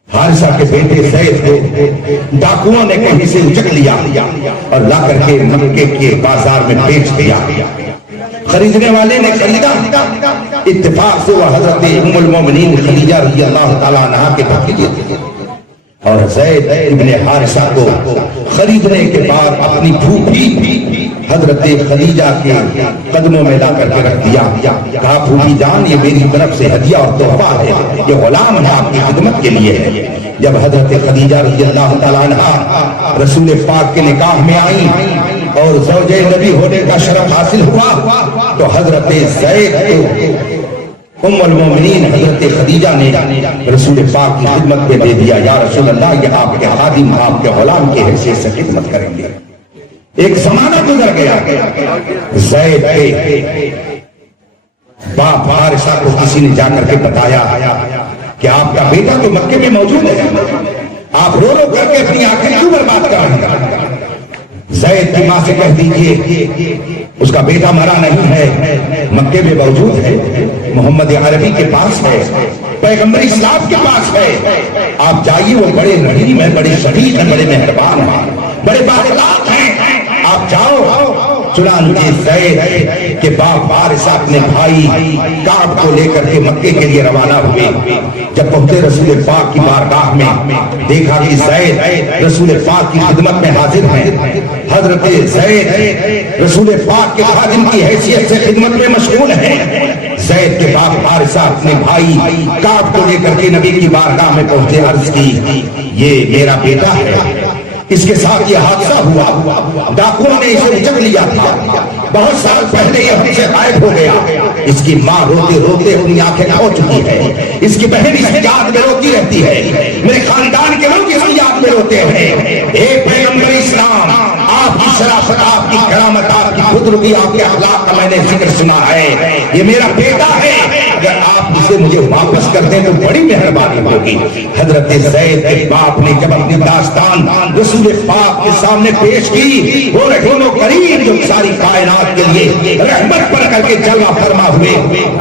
حارثہ کے بیٹے زید کو ڈاکوؤں نے کہیں سے اچک لیا اور لا کر کے مکے کے بازار میں بیچ دیا۔ خریدنے والے نے خریدا، اتفاق سے وہ حضرت ام المومنین خدیجہ رضی اللہ تعالیٰ عنہا کے بھتیجے تھے، اور زید ابن حارثہ کو خریدنے کے بعد اپنی پھوپھی حضرت خدیجہ کے قدموں میں لا کر کے رکھ دیا۔ کہا پھوپھی جان یہ میری طرف سے ہدیہ اور تحفہ ہے، یہ غلام ہے آپ کی خدمت کے لیے ہے۔ جب حضرت خدیجہ رضی اللہ تعالیٰ عنہا رسول پاک کے نکاح میں آئیں اور زوجہ نبی ہونے کا شرف حاصل ہوا تو حضرت زید کو ام المومنین حضرت خدیجہ نے رسول پاک کی خدمت میں دے دیا۔ یا رسول اللہ یہ آپ کے خادم، آپ کے غلام کی حیثیت سے خدمت کریں گے۔ ایک زمانہ گزر گیا، زید کے باپ حارثہ کو کسی نے جا کر کے بتایا کہ آپ کا بیٹا تو مکے میں موجود ہے، آپ رو رو کر کے اپنی آنکھیں کیوں برباد کر رہے ہیں؟ زید کی ماں سے کہہ دیجئے اس کا بیٹا مرا نہیں ہے، مکے میں موجود ہے، محمد عربی کے پاس ہے، پیغمبر اسلام کے پاس ہے، آپ جائیے، وہ بڑے رحیم ہیں، بڑے شفیق ہیں، بڑے مہربان ہیں، بڑے باخلاق ہیں، آپ جاؤ۔ چنانچہ زید کے باپ حارثہ اپنے بھائی کعب کو لے کر کے مکے کے لیے روانہ ہوئے۔ جب پہنچے رسول پاک کی بارگاہ میں دیکھا کہ زید رسول پاک کی خدمت میں حاضر ہیں۔ حضرت زید رسول پاک کے خادم کی حیثیت سے خدمت میں مشغول ہیں۔ زید کے باپ حارثہ اپنے بھائی کعب کو لے کر کے نبی کی بارگاہ میں پہنچے، عرض کی یہ میرا بیٹا ہے، اس کے ساتھ یہ حادثہ ہوا، ڈاکوؤں نے اسے اچک لیا تھا، بہت سال پہلے یہ ہم سے غائب ہو گیا۔ اس کی ماں روتے روتے اپنی آنکھیں کھو چکی ہے، اس کی بہن اس کی یاد میں روتی رہتی ہے، میرے خاندان کے لوگ اس کی یاد میں روتے ہیں۔ ایک پیغمبر اسلام، آپ کی شرافت، آپ کی کرامت، آپ کی بزرگی، آپ کے اخلاق کا میں نے ذکر سنا ہے، یہ میرا بیٹا ہے، اگر آپ اسے مجھے واپس کر دیں تو بڑی مہربانی ہوگی۔ حضرت زید کے باپ نے جب اپنی داستان رسول پاک کے سامنے پیش کی، وہ رحیم و کریم جو ساری کائنات کے لیے رحمت پر کر کے جلوہ فرما ہوئے،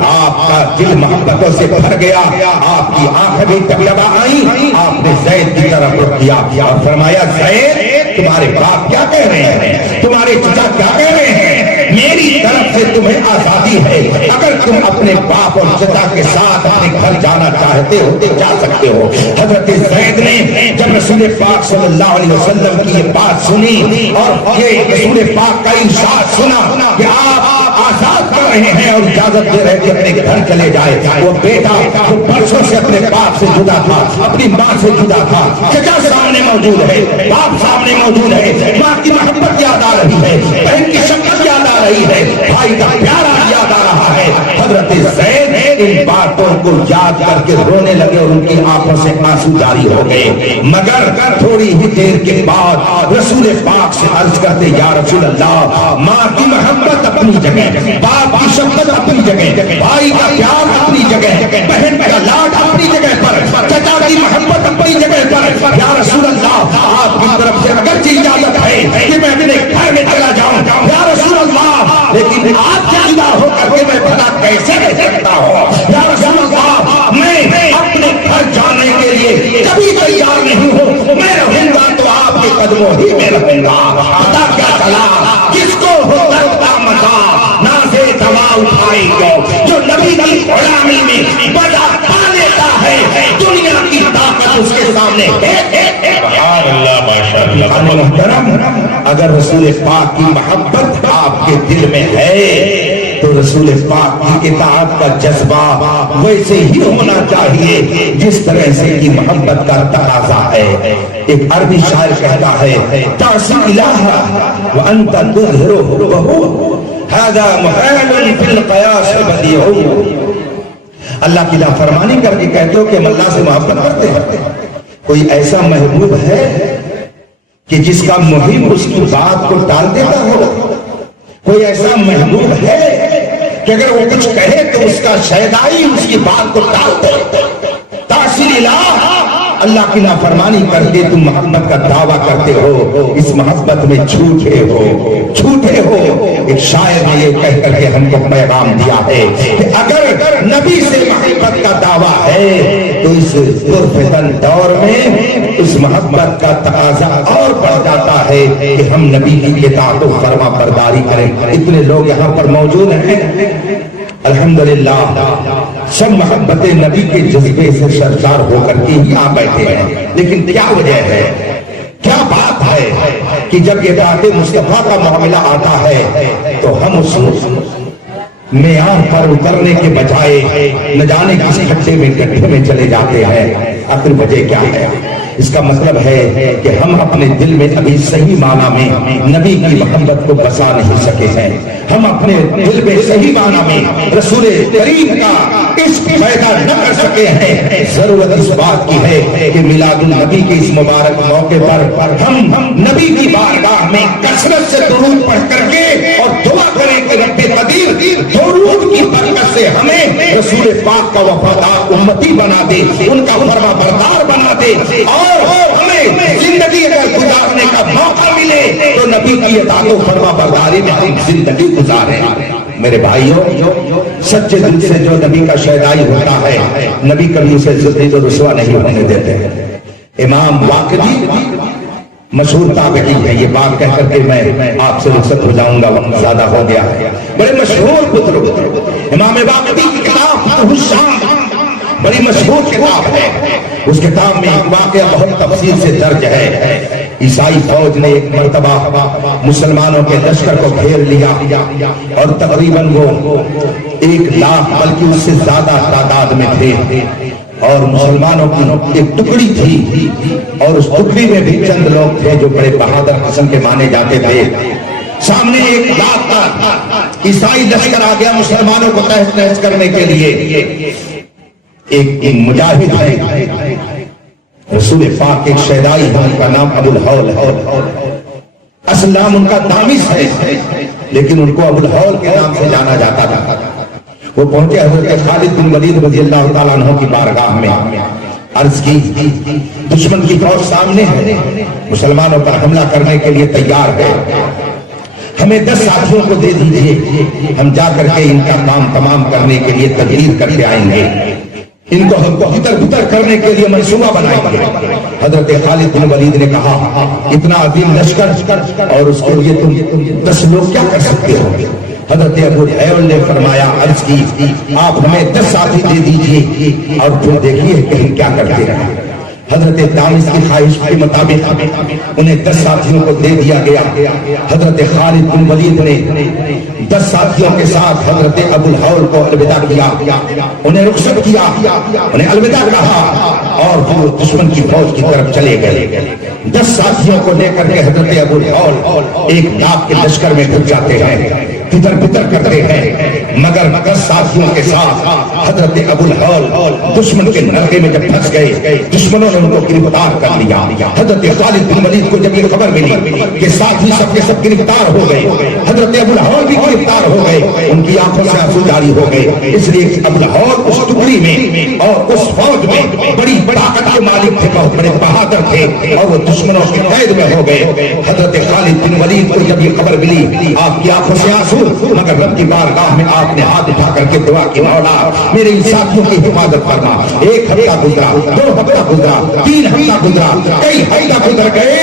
آپ کا دل محبتوں سے بھر گیا، آپ کی آنکھیں بھی تکلبا آئیں، آپ نے زید کی طرف رخ کیا اور فرمایا زید تمہارے باپ کیا کہہ رہے ہیں، تمہارے چچا کیا کہہ رہے ہیں، میری طرف سے تمہیں آزادی ہے، اگر تم اپنے باپ اور چچا کے ساتھ اپنے گھر جانا چاہتے ہو تو جا سکتے ہو۔ حضرت زید نے جب رسول پاک صلی اللہ علیہ وسلم کی یہ بات سنی اور یہ رسول پاک کا ارشاد سنا کہ آپ آزاد کر رہے ہیں اور اجازت دے رہے کہ اپنے گھر چلے جائے، وہ بیٹا جو برسوں سے اپنے باپ سے جدا تھا، اپنی ماں سے جدا تھا، چچا سامنے موجود ہے، باپ سامنے موجود ہے، ماں کی محبت یاد آ رہی ہے، بہن کی شفقت یاد آ رہی ہے، بھائی کا پیارا یاد آ رہا ہے۔ حضرت زید ان باتوں کو یاد کر کے رونے لگے اور ان کی آنکھوں سے آنسو جاری ہو گئے، مگر تھوڑی ہی دیر کے بعد رسول پاک سے عرض کرتے یا رسول اللہ، ماں کی محبت اپنی جگہ، باپ کی شفقت اپنی جگہ، بھائی کا پیار اپنی جگہ، بہن کا لاڈ اپنی جگہ پر، چچا کی محبت اپنی جگہ پر، یا رسول اللہ آپ کی طرف سے اگرچہ اجازت ہے کہ میں اپنے گھر میں چلا جاؤں یا رسول اللہ، لیکن آپ سے جدا ہو کر کے میں بھلا کیسے رہ سکتا ہوں، یا رسول اللہ میں اپنے گھر جانے کے لیے کبھی تیار نہیں ہوں، میں رہوں گا تو آپ کے قدموں ہی میں رہوں گا۔ پتا کیا چلا، جس کو ہو درد کا مزہ نازے دوا اٹھائی جو نبی کی غلامی میں بجا پا لیتا ہے، دنیا کی طاقت اس کے سامنے ہے۔ سبحان اللہ، ماشاءاللہ۔ محترم، اگر رسول پاک کی محبت آپ کے دل میں ہے تو رسول پاک کی اطاعت کا جذبہ ویسے ہی ہونا چاہیے جس طرح سے کی محبت کا تقاضا ہے۔ ایک عربی شاعر کہتا ہے تعصی الہ وانت تظہر حبہ ھذا محال فی القیاس بدیع، اللہ کی نافرمانی کر کے کہتے ہو کہ ہم اللہ سے محبت کرتے ہیں، کوئی ایسا محبوب ہے کہ جس کا محب اس کی بات کو ٹال دیتا ہو، کوئی ایسا محبوب ہے کہ اگر وہ کچھ کہے تو اس کا شیدائی اس کی بات کو ٹال دے۔ تعصی الہ، اللہ کی نافرمانی کر کے تم محبت کا دعویٰ کرتے ہو، اس محبت میں جھوٹے ہو، جھوٹے ہو۔ ایک شاعر نے یہ کہہ کر کے ہم کو پیغام دیا ہے کہ اگر نبی سے محبت کا دعویٰ ہے تو اس پرفتن دور میں اس محبت کا تقاضا اور بڑھ جاتا ہے کہ ہم نبی کی اطاعت و فرما برداری کریں۔ اتنے لوگ یہاں پر موجود ہیں، الحمدللہ سب محبت نبی کے جذبے سے سرشار ہو کر کے یہاں بیٹھے ہیں، لیکن کیا وجہ ہے، کیا بات ہے کہ جب اطاعت مصطفیٰ کا معاملہ آتا ہے تو ہم اس معیار پر اترنے کے بجائے نہ جانے کس کھڈے میں گڈھے میں چلے جاتے ہیں۔ آخر وجہ کیا ہے؟ اس کا مطلب ہے کہ ہم اپنے دل میں ابھی صحیح معنی میں نبی کی محبت کو بسا نہیں سکے ہیں، ہم اپنے دل میں صحیح معنی میں رسول کریم کا عشق پیدا نہ کر سکے ہیں۔ ضرورت اس بات کی ہے کہ میلاد النبی کے اس مبارک موقع پر ہم نبی کی بارگاہ میں کثرت سے درود پڑھ کر کے اور دعا کریں کہ رب قدیر درود کی برکت سے ہمیں رسول پاک کا وفادار امتی بنا دے، ان کا فرما بردار بنا دے، اور ہمیں زندگی اگر گزارنے کا موقع ملے تو نبی کی اطاعت و فرما برداری میں ہم زندگی گزاریں۔ میرے بھائیوں، سچے دل سے جو نبی کا شیدائی ہوتا ہے نبی کبھی اسے ذلیل و رسوا نہیں ہونے دیتے۔ امام واقعی مشہور تابعی ہے، یہ بات کہہ کر کے میں آپ سے رخصت ہو جاؤں گا، وقت زیادہ ہو گیا ہے۔ بڑے مشہور بزرگ امام واقعی کی کتاب فتح الشام بڑی مشہور کتاب ہے، اس کتاب میں ایک واقعہ بہت تفصیل سے درج ہے۔ عیسائی فوج نے ایک مرتبہ مسلمانوں کے لشکر کو گھیر لیا اور تقریباً وہ 1 لاکھ بلکہ اس سے زیادہ تعداد میں تھے۔ اور مسلمانوں کی ایک ٹکڑی تھی اور اس ٹکڑی میں بھی چند لوگ تھے جو بڑے بہادر قسم کے مانے جاتے تھے. سامنے ایک رات کا عیسائی لشکر آ گیا مسلمانوں کو تہس نہس کرنے کے لیے. ایک مجاہد ہے رسول پاک ایک شہدائی ہے, ان کا نام ابو الہول ہے. اصل نام ان کا دامس ہے لیکن ان کو ابو الہول کے نام سے جانا جاتا تھا. وہ پہنچے حضرت خالد بن ولید رضی اللہ تعالیٰ عنہ کی بارگاہ میں, عرض کی دشمن کی فوج سامنے ہے, مسلمانوں پر حملہ کرنے کے لیے تیار ہے, ہمیں 10 ساتھیوں کو دے دیجئے, ہم جا کر کے ان کا کام تمام کرنے کے لیے تدبیر کر کے آئیں گے, ان کو ہم کو بتر بتر کرنے کے لیے منصوبہ بنائیں گے. حضرت خالد بن ولید نے کہا اتنا عظیم لشکر اور اس کے لیے تم 10 لوگ کیا کر سکتے ہو؟ حضرت ابو الہول نے فرمایا, عرض کی آپ ہمیں 10 ساتھی دے دیجئے اور پھر دیکھیے کہ ہم کیا کرتے ہیں. حضرت دامس کی خواہش کے مطابق انہیں 10 ساتھیوں کو دے دیا گیا. حضرت خالد بن ولید نے 10 ساتھیوں کے ساتھ حضرت ابو الہول کو الوداع کیا, انہیں رخصت کیا, انہیں الوداع کہا اور وہ دشمن کی فوج کی طرف چلے گئے. 10 ساتھیوں کو لے کر کے حضرت ابو الہول ایک ڈاک کے لشکر میں گھس جاتے ہیں, پتر پتر کرتے ہیں, مگر 10 ساتھیوں کے ساتھ حضرت ابو الہول دشمن کے نرغے میں جب پھنس گئے, دشمنوں نے ان کو گرفتار کر لیا. حضرت خالد بن ولید کو جب یہ خبر ملی کہ ساتھی سب کے سب گرفتار ہو گئے, حضرت ابو الہول بھی گرفتار ہو گئے, ان کی آنکھوں سے آنسو جاری ہو گئے. اس لیے ابو الہول اس ٹکڑی میں اور اس فوج میں بڑی طاقت کے مالک تھے, بہت بڑے بہادر تھے اور وہ دشمنوں کے قید میں ہو گئے. حضرت خالد بن ولید کو جب یہ خبر ملی, آپ کی آنکھوں سے آنسو, مگر رب کی بارگاہ میں آپ نے ہاتھ اٹھا کر کے دعا کی, مولا میرے ان ساتھیوں کی حفاظت فرما. 1 ہفتہ گزرا, 2 ہفتہ گزرا, 3 ہفتہ گزرا, کئی ہفتہ گزر گئے.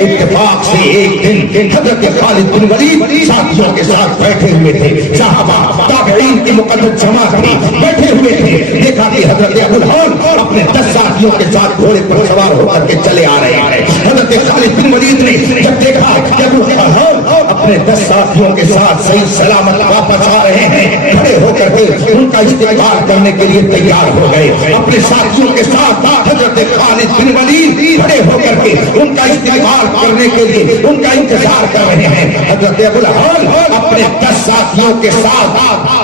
اتفاق سے ایک دن حضرت خالد بن ولید ساتھیوں کے ساتھ بیٹھے ہوئے تھے, صحابہ تابعین کی مقدس جماعت بھی بیٹھے ہوئے تھے. دیکھا کہ حضرت ابو الہول اپنے 10 ساتھیوں کے ساتھ گھوڑے پر سوار ہو کر کے چلے آ رہے ہیں. حضرت خالد بن ولید نے جب دیکھا کہ ابو الہول اپنے 10 ساتھیوں کے ساتھ صحیح سلامت واپس آ رہے ہیں, کھڑے ہو کر کے ان کا استقبال کرنے کے لیے تیار ہو گئے. اپنے ساتھیوں کے ساتھ حضرت خالد بن ولید کھڑے ہو کر کے ان کا استقبال کرنے کے لیے ان کا انتظار کر رہے ہیں. حضرت ابو الہول اپنے 10 ساتھیوں کے ساتھ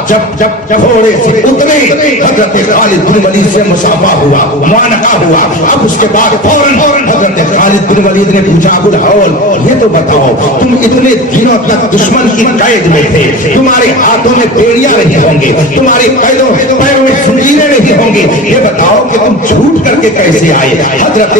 جب گھوڑے سے اترے, حضرت خالد بن ولید سے مصافحہ ہوا, معانقہ ہوا. اب اس کے بعد فوراً حضرت خالد بن ولید نے پوچھا, ابو الہول یہ تو بتاؤ تم اتنے دنوں تک دشمن کی قید میں تھے, تمہارے ہاتھوں میں بیڑیاں نہیں ہوں گی, تمہارے پیروں میں زنجیریں نہیں ہوں گی, یہ بتاؤ کہ تم جھوٹ کر کے کیسے آئے؟ حضرت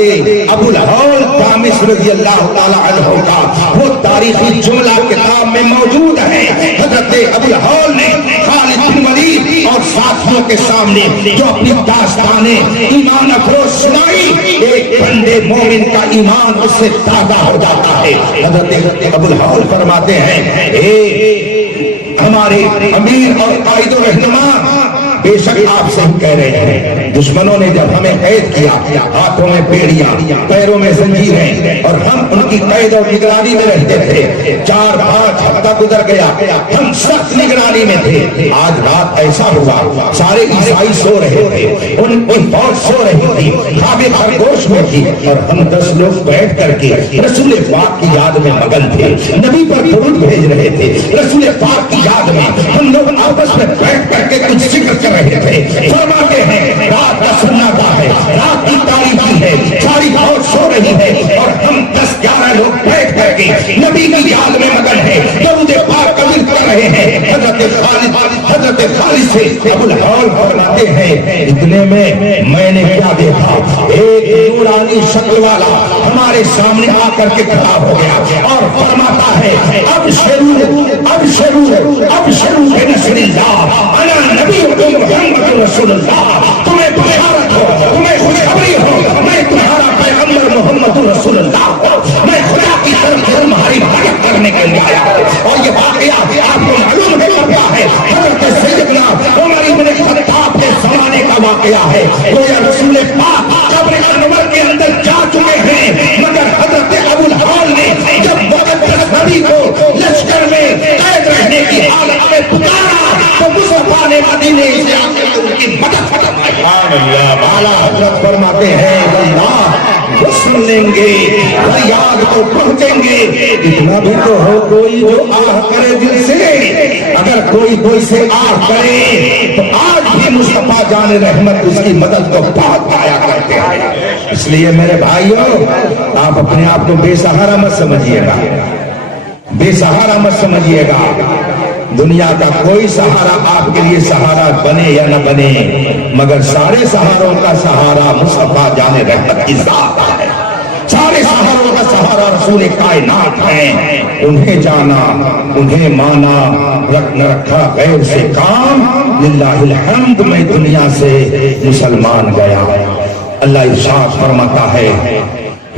ابو الہول دامس رضی اللہ تعالی عنہ کا وہ تاریخی جملہ کتاب میں موجود ہے. حضرت ابو الہول نے خالد بن ولید اور ساتھیوں کے سامنے جو اپنی داستانیں ایمان افروز سنائی, ایک بندے مومن کا ایمان اس سے تازہ ہو جاتا ہے. حضرت ابو الہول فرماتے ہیں, ہمارے امیر اور قائد و رہنما بے شک آپ سے کہہ رہے ہیں, دشمنوں نے جب ہمیں قید کیا, ہاتھوں میں بیڑیاں, پیروں میں زنجیریں, اور ہم ان کی قید اور نگرانی میں رہتے تھے. 4-5 ہفتہ گزر گیا, ہم سخت نگرانی میں تھے. آج رات ایسا ہوا, سارے عیسائی سو رہے تھے, ان کی فوج سو رہی تھی, خواب خرگوش میں تھی, اور ہم 10 لوگ بیٹھ کر کے رسول پاک کی یاد میں مگن تھے, نبی پر درود بھیج رہے تھے. رسول پاک کی یاد میں ہم لوگ آپس میں بیٹھ کر کے کچھ ذکر کر رہے تھے. فرماتے ہیں رات کا سناٹا ہے, رات کی تاریخی ہے, ساری فوج سو رہی ہے, اور ہم 10-11 لوگ بیٹھ کر کے نبی کی یاد میں مگن ہے, درود پاک کا ذکر کر رہے ہیں. حضرت خالد سے ابو الہول فرماتے ہیں, اتنے میں نے کیا دیکھا, ایک نورانی شکل والا ہمارے سامنے آ کر کے کھڑا ہو گیا اور فرماتا ہے, اب شروع بنصر اللہ, انا نبی محمد رسول اللہ, تمہیں بشارت ہو, تمہیں خوشخبری ہو, میں تمہارا پیغمبر محمد رسول اللہ ہوں, میں خدا کی طرف سے تمہاری مدد کرنے کے لیے آیا ہوں. اور یہ واقعہ آپ کو معلوم ہے کیا ہے؟ حضرت سیدنا عمر بن خطاب کے زمانے کا واقعہ ہے. گویا رسول پاک قبر انور کے اندر جا چکے ہیں, مگر حضرت ابو الہول نے جب مقدس نبی کو لشکر میں قید رہنے کی حالت میں پکارا تو مصطفیٰ نے مدینے سے آ کر ان کی مدد فرمائی۔ سبحان اللہ، اعلیٰ حضرت فرماتے ہیں اللہ وہ سن لیں گے، فریاد کو پہنچیں گے، اتنا بھی تو ہو کوئی جو آہ کرے دل سے۔ اگر کوئی دل سے آہ کرے تو آج بھی مصطفیٰ جان رحمت اس کی مدد کو بہت پایا کرتے ہیں۔ اس لیے میرے بھائیوں، آپ اپنے آپ کو بے سہارا مت سمجھیے گا، بے سہارا مت سمجھیے گا۔ دنیا کا کوئی سہارا آپ کے لیے سہارا بنے یا نہ بنے، مگر سارے سہاروں کا سہارا مصطفیٰ جان رحمت کی ذات ہے۔ سارے سہاروں کا سہارا رسول کائنات ہیں۔ انہیں جانا، انہیں مانا، نہ رکھا غیر سے کام، للہ الحمد میں دنیا سے مسلمان گیا۔ اللہ ارشاد فرماتا ہے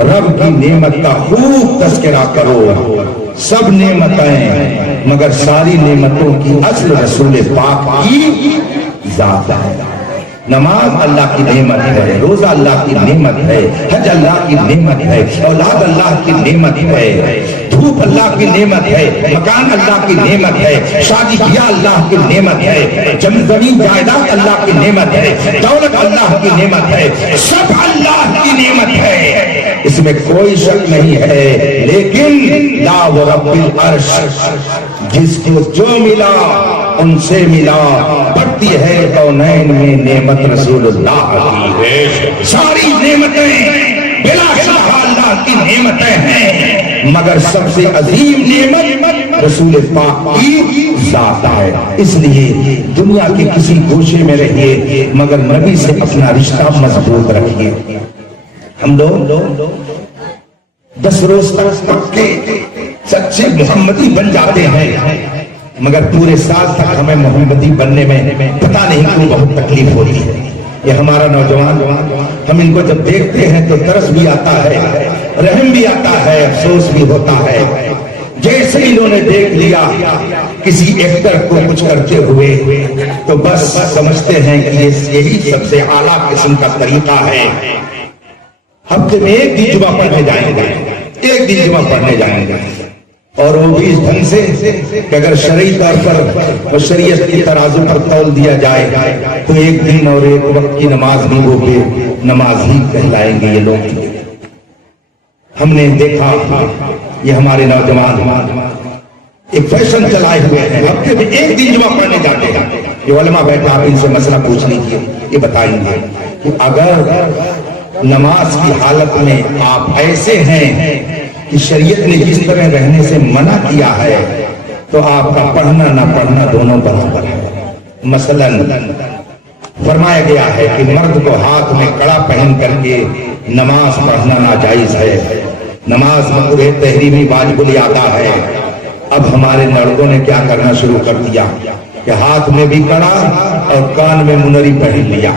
رب کی نعمت کا خوب تذکرہ کرو، سب نعمتیں مگر ساری نعمتوں کی اصل رسول پاک کی ذات ہے۔ نماز اللہ کی نعمت ہے، روزہ اللہ کی نعمت ہے، حج اللہ کی نعمت ہے، اولاد اللہ کی نعمت ہے، دھوپ اللہ کی نعمت ہے، مکان اللہ کی نعمت ہے، شادی بیاہ اللہ کی نعمت ہے، زمین جائیداد اللہ کی نعمت ہے، دولت اللہ کی نعمت ہے، سب اللہ کی نعمت ہے، اس میں کوئی شک نہیں ہے۔ لیکن لا ورب العرش، جس کو جو ملا ان سے ملا، بڑھتی ہے کونین میں نعمت رسول اللہ کی۔ ساری نعمتیں بلا شبہ اللہ کی نعمتیں ہیں، مگر سب سے عظیم نعمت رسول پاک کی ذات ہے۔ اس لیے دنیا کے کسی گوشے میں رہیے مگر نبی سے اپنا رشتہ مضبوط رکھیے۔ ہم لوگ 10 روز تک پکے سچے محمدی بن جاتے ہیں، مگر پورے سال تک ہمیں محمدی بننے میں پتہ نہیں کیوں بہت تکلیف ہوتی ہے۔ یہ ہمارا نوجوان، ہم ان کو جب دیکھتے ہیں تو ترس بھی آتا ہے، رحم بھی آتا ہے، افسوس بھی ہوتا ہے۔ جیسے انہوں نے دیکھ لیا کسی ایکٹر کو کچھ کرتے ہوئے تو بس سمجھتے ہیں کہ یہی سب سے اعلیٰ قسم کا طریقہ ہے۔ ہفتے میں ایک دن جمعہ پڑھنے جائیں گے، ایک دن جمعہ پڑھنے جائیں گے، اور وہ بھی اس ڈھنگ سے کہ اگر شرعی طور پر وہ شریعت کی ترازو پر تول دیا جائے تو ایک دن اور ایک وقت کی نماز بھی وہ بے نماز ہی کہلائیں گے یہ لوگ۔ ہم نے دیکھا یہ ہمارے نوجوان ایک فیشن چلائے ہوئے ہیں، ہفتے میں ایک دن جمعہ پڑھنے جاتے ہیں۔ یہ علماء بیٹھے آپ ان سے مسئلہ پوچھ لیجیے، یہ بتائیں گے کہ اگر نماز کی حالت میں آپ ایسے ہیں کہ شریعت نے جس طرح رہنے سے منع کیا ہے تو آپ کا پڑھنا نہ پڑھنا دونوں برابر ہے۔ مثلا فرمایا گیا ہے کہ مرد کو ہاتھ میں کڑا پہن کر کے نماز پڑھنا ناجائز ہے، نماز مکروہ تحریمی واجب الادا ہے۔ اب ہمارے لڑکوں نے کیا کرنا شروع کر دیا کہ ہاتھ میں بھی کڑا اور کان میں منری پہن لیا۔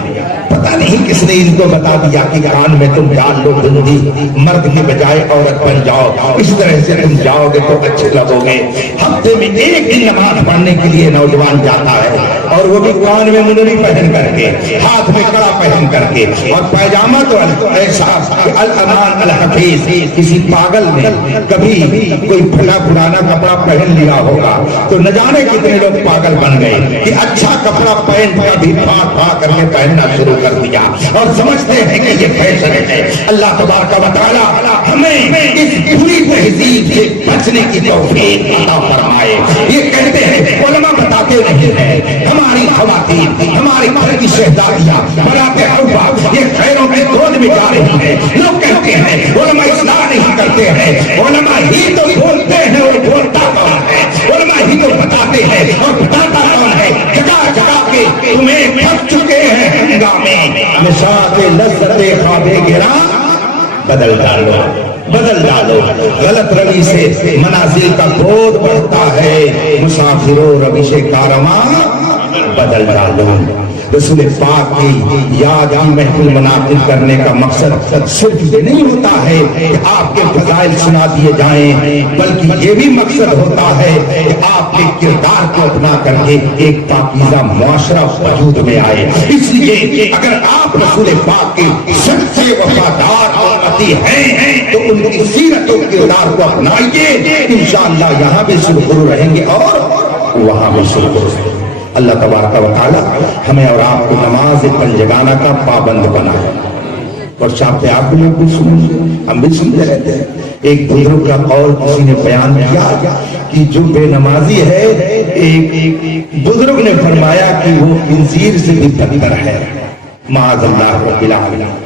پتہ نہیں کس نے ان کو بتا دیا کہ کان میں تم ڈال لو بندی، مرد کی بجائے عورت بن جاؤ، اس طرح سے تم جاؤ گے تو اچھے لگو گے۔ ہفتے میں ایک دن نماز پڑھنے کے لیے نوجوان جاتا ہے اور وہ بھی کان میں منری پہن کر کے، ہاتھ میں کڑا پہن کر کے، اور پیجامہ تو ایسا الامان الحفیظ۔ کسی پاگل نے کبھی کوئی پھٹا پرانا کپڑا پہن لیا ہوگا تو نہ جانے کتنے لوگ پاگل بن گئے کہ اچھا کپڑا پینٹ کا بھی پھاڑ کر کے پہننا شروع کر دیا اور سمجھتے ہیں کہ یہ فیشن ہے۔ اللہ تبارک و تعالی ہمیں اس بری تہذیب سے بچنے کی توفیق عطا فرمائے۔ یہ کہتے ہیں علماء بتاتے نہیں ہیں، ہماری خواتین، ہمارے گھر کی شہزادیاں برات حوا یہ خیروں کی گود میں جا رہی ہیں۔ لوگ کہتے ہیں علماء اصلاح نہیں کرتے ہیں، علماء ہی تو بولتے ہیں اور بولتا کون ہے، علماء ہی تو بتاتے ہیں اور بتاتا کون ہے۔ جگہ جگہ کے تمہیں تھک چکے ہیں ہنگامے، نشاط لذت خواب گراں بدل ڈالو، بدل ڈالو۔ غلط روی سے منازل کا گود بڑھتا ہے، مسافروں روش کارواں بدل ڈالو۔ رسول پاک کی یاد کی محفل منعقد کرنے کا مقصد صرف یہ نہیں ہوتا ہے کہ آپ کے فضائل سنا دیے جائیں، بلکہ یہ بھی مقصد ہوتا ہے کہ آپ کے کردار کو اپنا کر کے ایک پاکیزہ معاشرہ وجود میں آئے۔ اس لیے اگر آپ رسول پاک کے سب سے وفادار امتی ہیں تو ان کی سیرت و کردار کو اپنائیے، انشاءاللہ یہاں بھی سرخرو رہیں گے اور وہاں بھی سرخرو۔ اللہ تبارک و تعالی ہمیں اور آپ کو نماز پنجگانہ کا پابند بنائے، اور چاہتے آپ بھی لوگ بھی سنیں، ہم بھی سنتے رہتے ہیں۔ ایک بزرگ کا قول کسی نے بیان کیا کہ جو بے نمازی ہے، ایک بزرگ نے فرمایا کہ وہ خنزیر سے بھی بدتر ہے، معاذ اللہ رب العالمین۔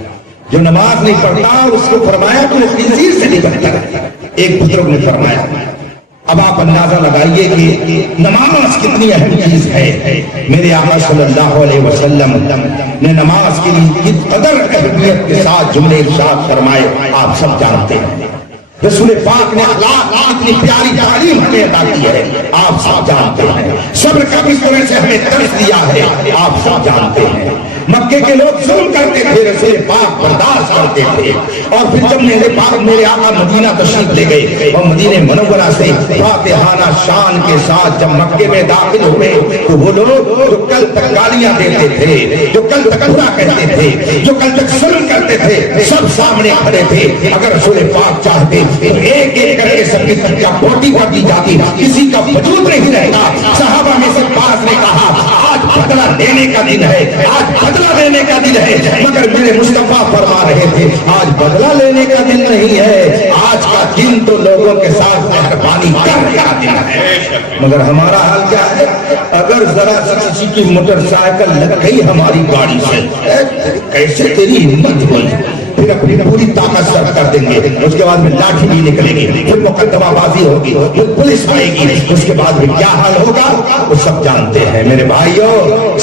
جو نماز نہیں پڑھتا اس کو فرمایا کہ وہ خنزیر سے بھی بدتر ہے، ایک بزرگ نے فرمایا۔ اب آپ اندازہ لگائیے کہ نماز کتنی اہم چیز ہے۔ میرے آقا صلی اللہ علیہ وسلم نے نماز کے لیے کس قدر اہمیت کے ساتھ جملے ارشاد فرمائے آپ سب جانتے ہیں۔ رسول پاک نے اخلاق اتنی پیاری تعلیم ہمیں عطا کی ہے، آپ سب جانتے ہیں۔ صبر کا کس طرح سے ہمیں درس دیا ہے، آپ سب جانتے ہیں۔ مکے کے لوگ ظلم کرتے تھے، رسول پاک برداشت کرتے تھے، اور پھر جب میرے آقا مدینہ تشریف لے گئے اور مدینہ منورہ سے فاتحانہ شان کے ساتھ جب مکے میں داخل ہوئے تو وہ لوگ جو کل تک گالیاں دیتے تھے، جو کل تک برا کہتے تھے، جو کل تک ظلم کرتے تھے، سب سامنے کھڑے تھے۔ اگر رسول پاک چاہتے تو ایک ایک کر کے سب کی سچا بوٹی کاٹی جاتی، کسی کا وجود نہیں رہتا۔ صحابہ میں سے بعض نے کہا آج بدلہ لینے کا دن ہے، آج بدلہ لینے کا دن ہے، مگر میرے مصطفیٰ فرما رہے تھے آج بدلہ لینے کا دن نہیں ہے، آج کا دن تو لوگوں کے ساتھ مہربانی کرنے کا دن ہے۔ مگر ہمارا حال کیا ہے؟ اگر ذرا کسی کی موٹر سائیکل لگ گئی ہماری گاڑی سے، کیسے تیری ہمت ہوئی، پھر اپنی پوری طاقت صرف کر دیں گے، اس کے بعد میں لاٹھی بھی نکلے گی، پھر مقدمہ بازی ہوگی، پھر پولیس آئے گی، اس کے بعد میں کیا حال ہوگا وہ سب جانتے ہیں۔ میرے بھائیوں،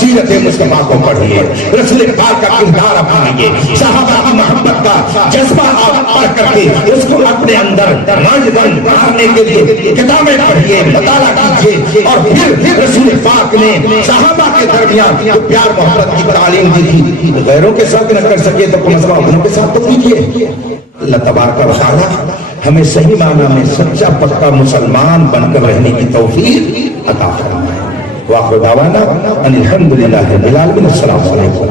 سیرت مصطفیٰ کو پڑھیے، رسول پاک کا کردار اپنائیے، صحابہ کی محبت کا جذبہ آپ پڑھ کر کے اس کو اپنے اندر رنج مارنے کے لیے کتابیں پڑھیے، مطالعہ کیجیے، اور پھر رسول پاک نے صحابہ کے درمیان جو پیار محبت کی تعلیم دی تھی، غیروں کے ساتھ نہ کر سکے تو کم از کم اپنوں کے ساتھ تو کیجیے۔ اللہ تبارک و تعالی ہمیں صحیح معنی میں سچا پکا مسلمان بن کر رہنے کی توفیق عطا فرمائے۔ وآخر دعوانا ان الحمدللہ رب العالمین۔ السلام علیکم۔